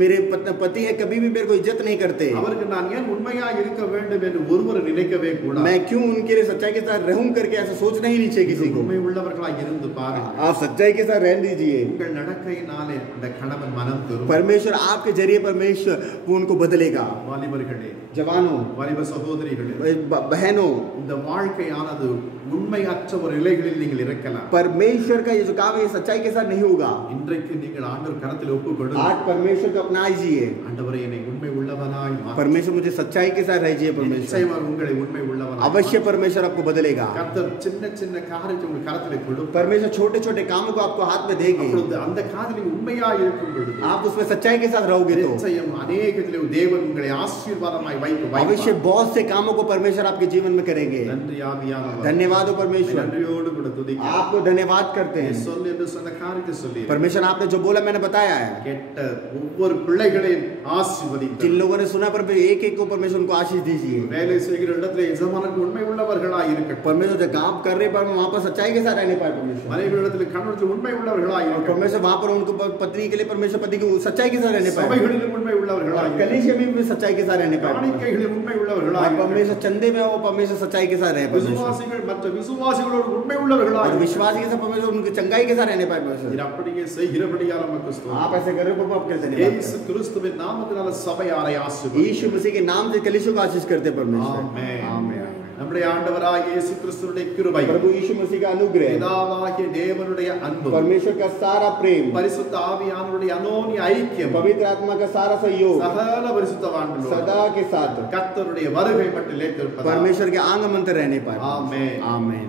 मेरे पति है कभी भी मेरे को इज्जत नहीं करते। அவருக்கு நான் ஏன் உண்மையாக இருக்க வேண்டும் என்று ஒருவர் நினைக்கவே கூடாது। मैं क्यों उनके लिए सच्चाई के साथ रहूं करके ऐसा सोचना ही नहीं चाहिए किसी को। உண்மை உள்ளவர்களாய் இருந்து பாருங்க। आप सच्चाई के साथ रहने दीजिए। உங்கள் நடக்கையினாலே அந்த கணவன் மனம் திரும்பும்। परमेश्वर आपके जरिए परमेश्वर वो उनको बदलेगा। வாலிபர்களே, जवानों, வாலிப சகோதரிகளே, बहनों, இந்த வாழ்க்கையானது உண்மையற்ற ஒரு நிலைகளில் நீங்கள் இருக்கலாம்। परमेश्वर का ये जो काम है ये सच्चाई के साथ नहीं होगा। இன்றைக்கு நீங்கள் ஆண்டவர் கரத்தில் ஒப்புக் கொடுங்க। आज परमेश्वर को अपनाइए। ஆண்டவரே என்னை உண்மை உள்ளவனாய் மாற்றும்। परमेश्वर मुझे सच्चाई के साथ रहिए परमेश्वर। நிச்சயமாக உங்களை உண்மை உள்ளவனாய் अवश्य परमेश्वर आपको बदलेगा। கர்த்தர் சின்ன சின்ன காரியத்தை உங்கள் கரத்தில் கொடுப்பார்। परमेश्वर छोटे छोटे कामों को आपको हाथ में देंगे। அப்பொழுது அந்த காரியத்தில் உண்மையாய் இருக்கும் பொழுது आप उसमें सच्चाई के साथ रहोगे तो நிச்சயம் அநேகத்திலே தேவன் உங்களை ஆசீர்வாதமாய் வைப்பார்। अवश्य बहुत से कामों को परमेश्वर आपके जीवन में करेंगे। நன்றி ஆவியானவர், धन्यवाद हो परमेश्वर, நன்றியோடு கூட துதிக்கிறேன்। आपको धन्यवाद करते हैं। சொல் என்று சொன்ன காரியத்தை சொல்லி परमेश्वर आपने जो बोला मैंने बताया है। கேட்ட ஒவ்வொரு பிள்ளைகளையும் ஆசீர்வதித்து जिन लोगों ने सुना पर एक एक को परमेश्वर उनको आशीष दीजिए। வேலை செய்கிற இடத்துல எஜமானருக்கு உண்மை உள்ளவர்களாய் இருக்கட்டும்। परमेश्वर जो काम कर रहे पर वहाँ पर सच्चाई के साथ रहने पाए परमेश्वर। மனைவியிடத்தில் கணவனுக்கு உண்மை உள்ளவர்களாய் இருக்கட்டும்। परमेश्वर वहाँ पर उनको पत्नी के लिए परमेश्वर पति की सच्चाई के साथ रहने पाए। சபைகளிலும் उण्மை உள்ளவர்களாய் இருக்கட்டும்। कलीसिया में भी सच्चाई के साथ रहने पाए। காணிக்கைகளில் உண்மை உள்ளவர்களாய் और இருக்கட்டும்। परमेश्वर चंदे में वो परमेश्वर सच्चाई के साथ रहे परमेश्वर। விசுவாசிகள் மற்ற விசுவாசிகளோடு உண்மை உள்ளவர்களாய் और இருக்கட்டும்। विश्वासी के साथ परमेश्वर उनकी चंगाई के साथ रहने पाए परमेश्वर। நீர் அப்படியே செய்கிறபடியால் நமக்கு ஸ்தோத்திரம்। आप ऐसे कर रहे हो प्रभु, आपके लिए धन्यवाद। இயேசு கிறிஸ்துவின் நாமத்தினால சபையாரை ஆசீர்வதியும்। यीशु मसीह के नाम से कलीसिया को आशीष करते हैं परमेश्वर। ஆமென்। आमेन। நம்முடைய ஆண்டவராகிய இயேசு கிறிஸ்துவினுடைய கிருபை, प्रभु यीशु मसीह का अनुग्रह, பிதாவாகிய தேவனுடைய அன்பு, परमेश्वर का सारा प्रेम, பரிசுத்த ஆவியானவருடைய அனோன்ய ஐக்கியம், पवित्र आत्मा का सारा सहयोग சகல பரிசுத்தவான்களோடு सदा के साथ கர்த்தருடைய வருகை மட்டும் நிலைத்திருப்பதாக। परमेश्वर के आगमन तक रहने पाए। ஆமென்। आमेन।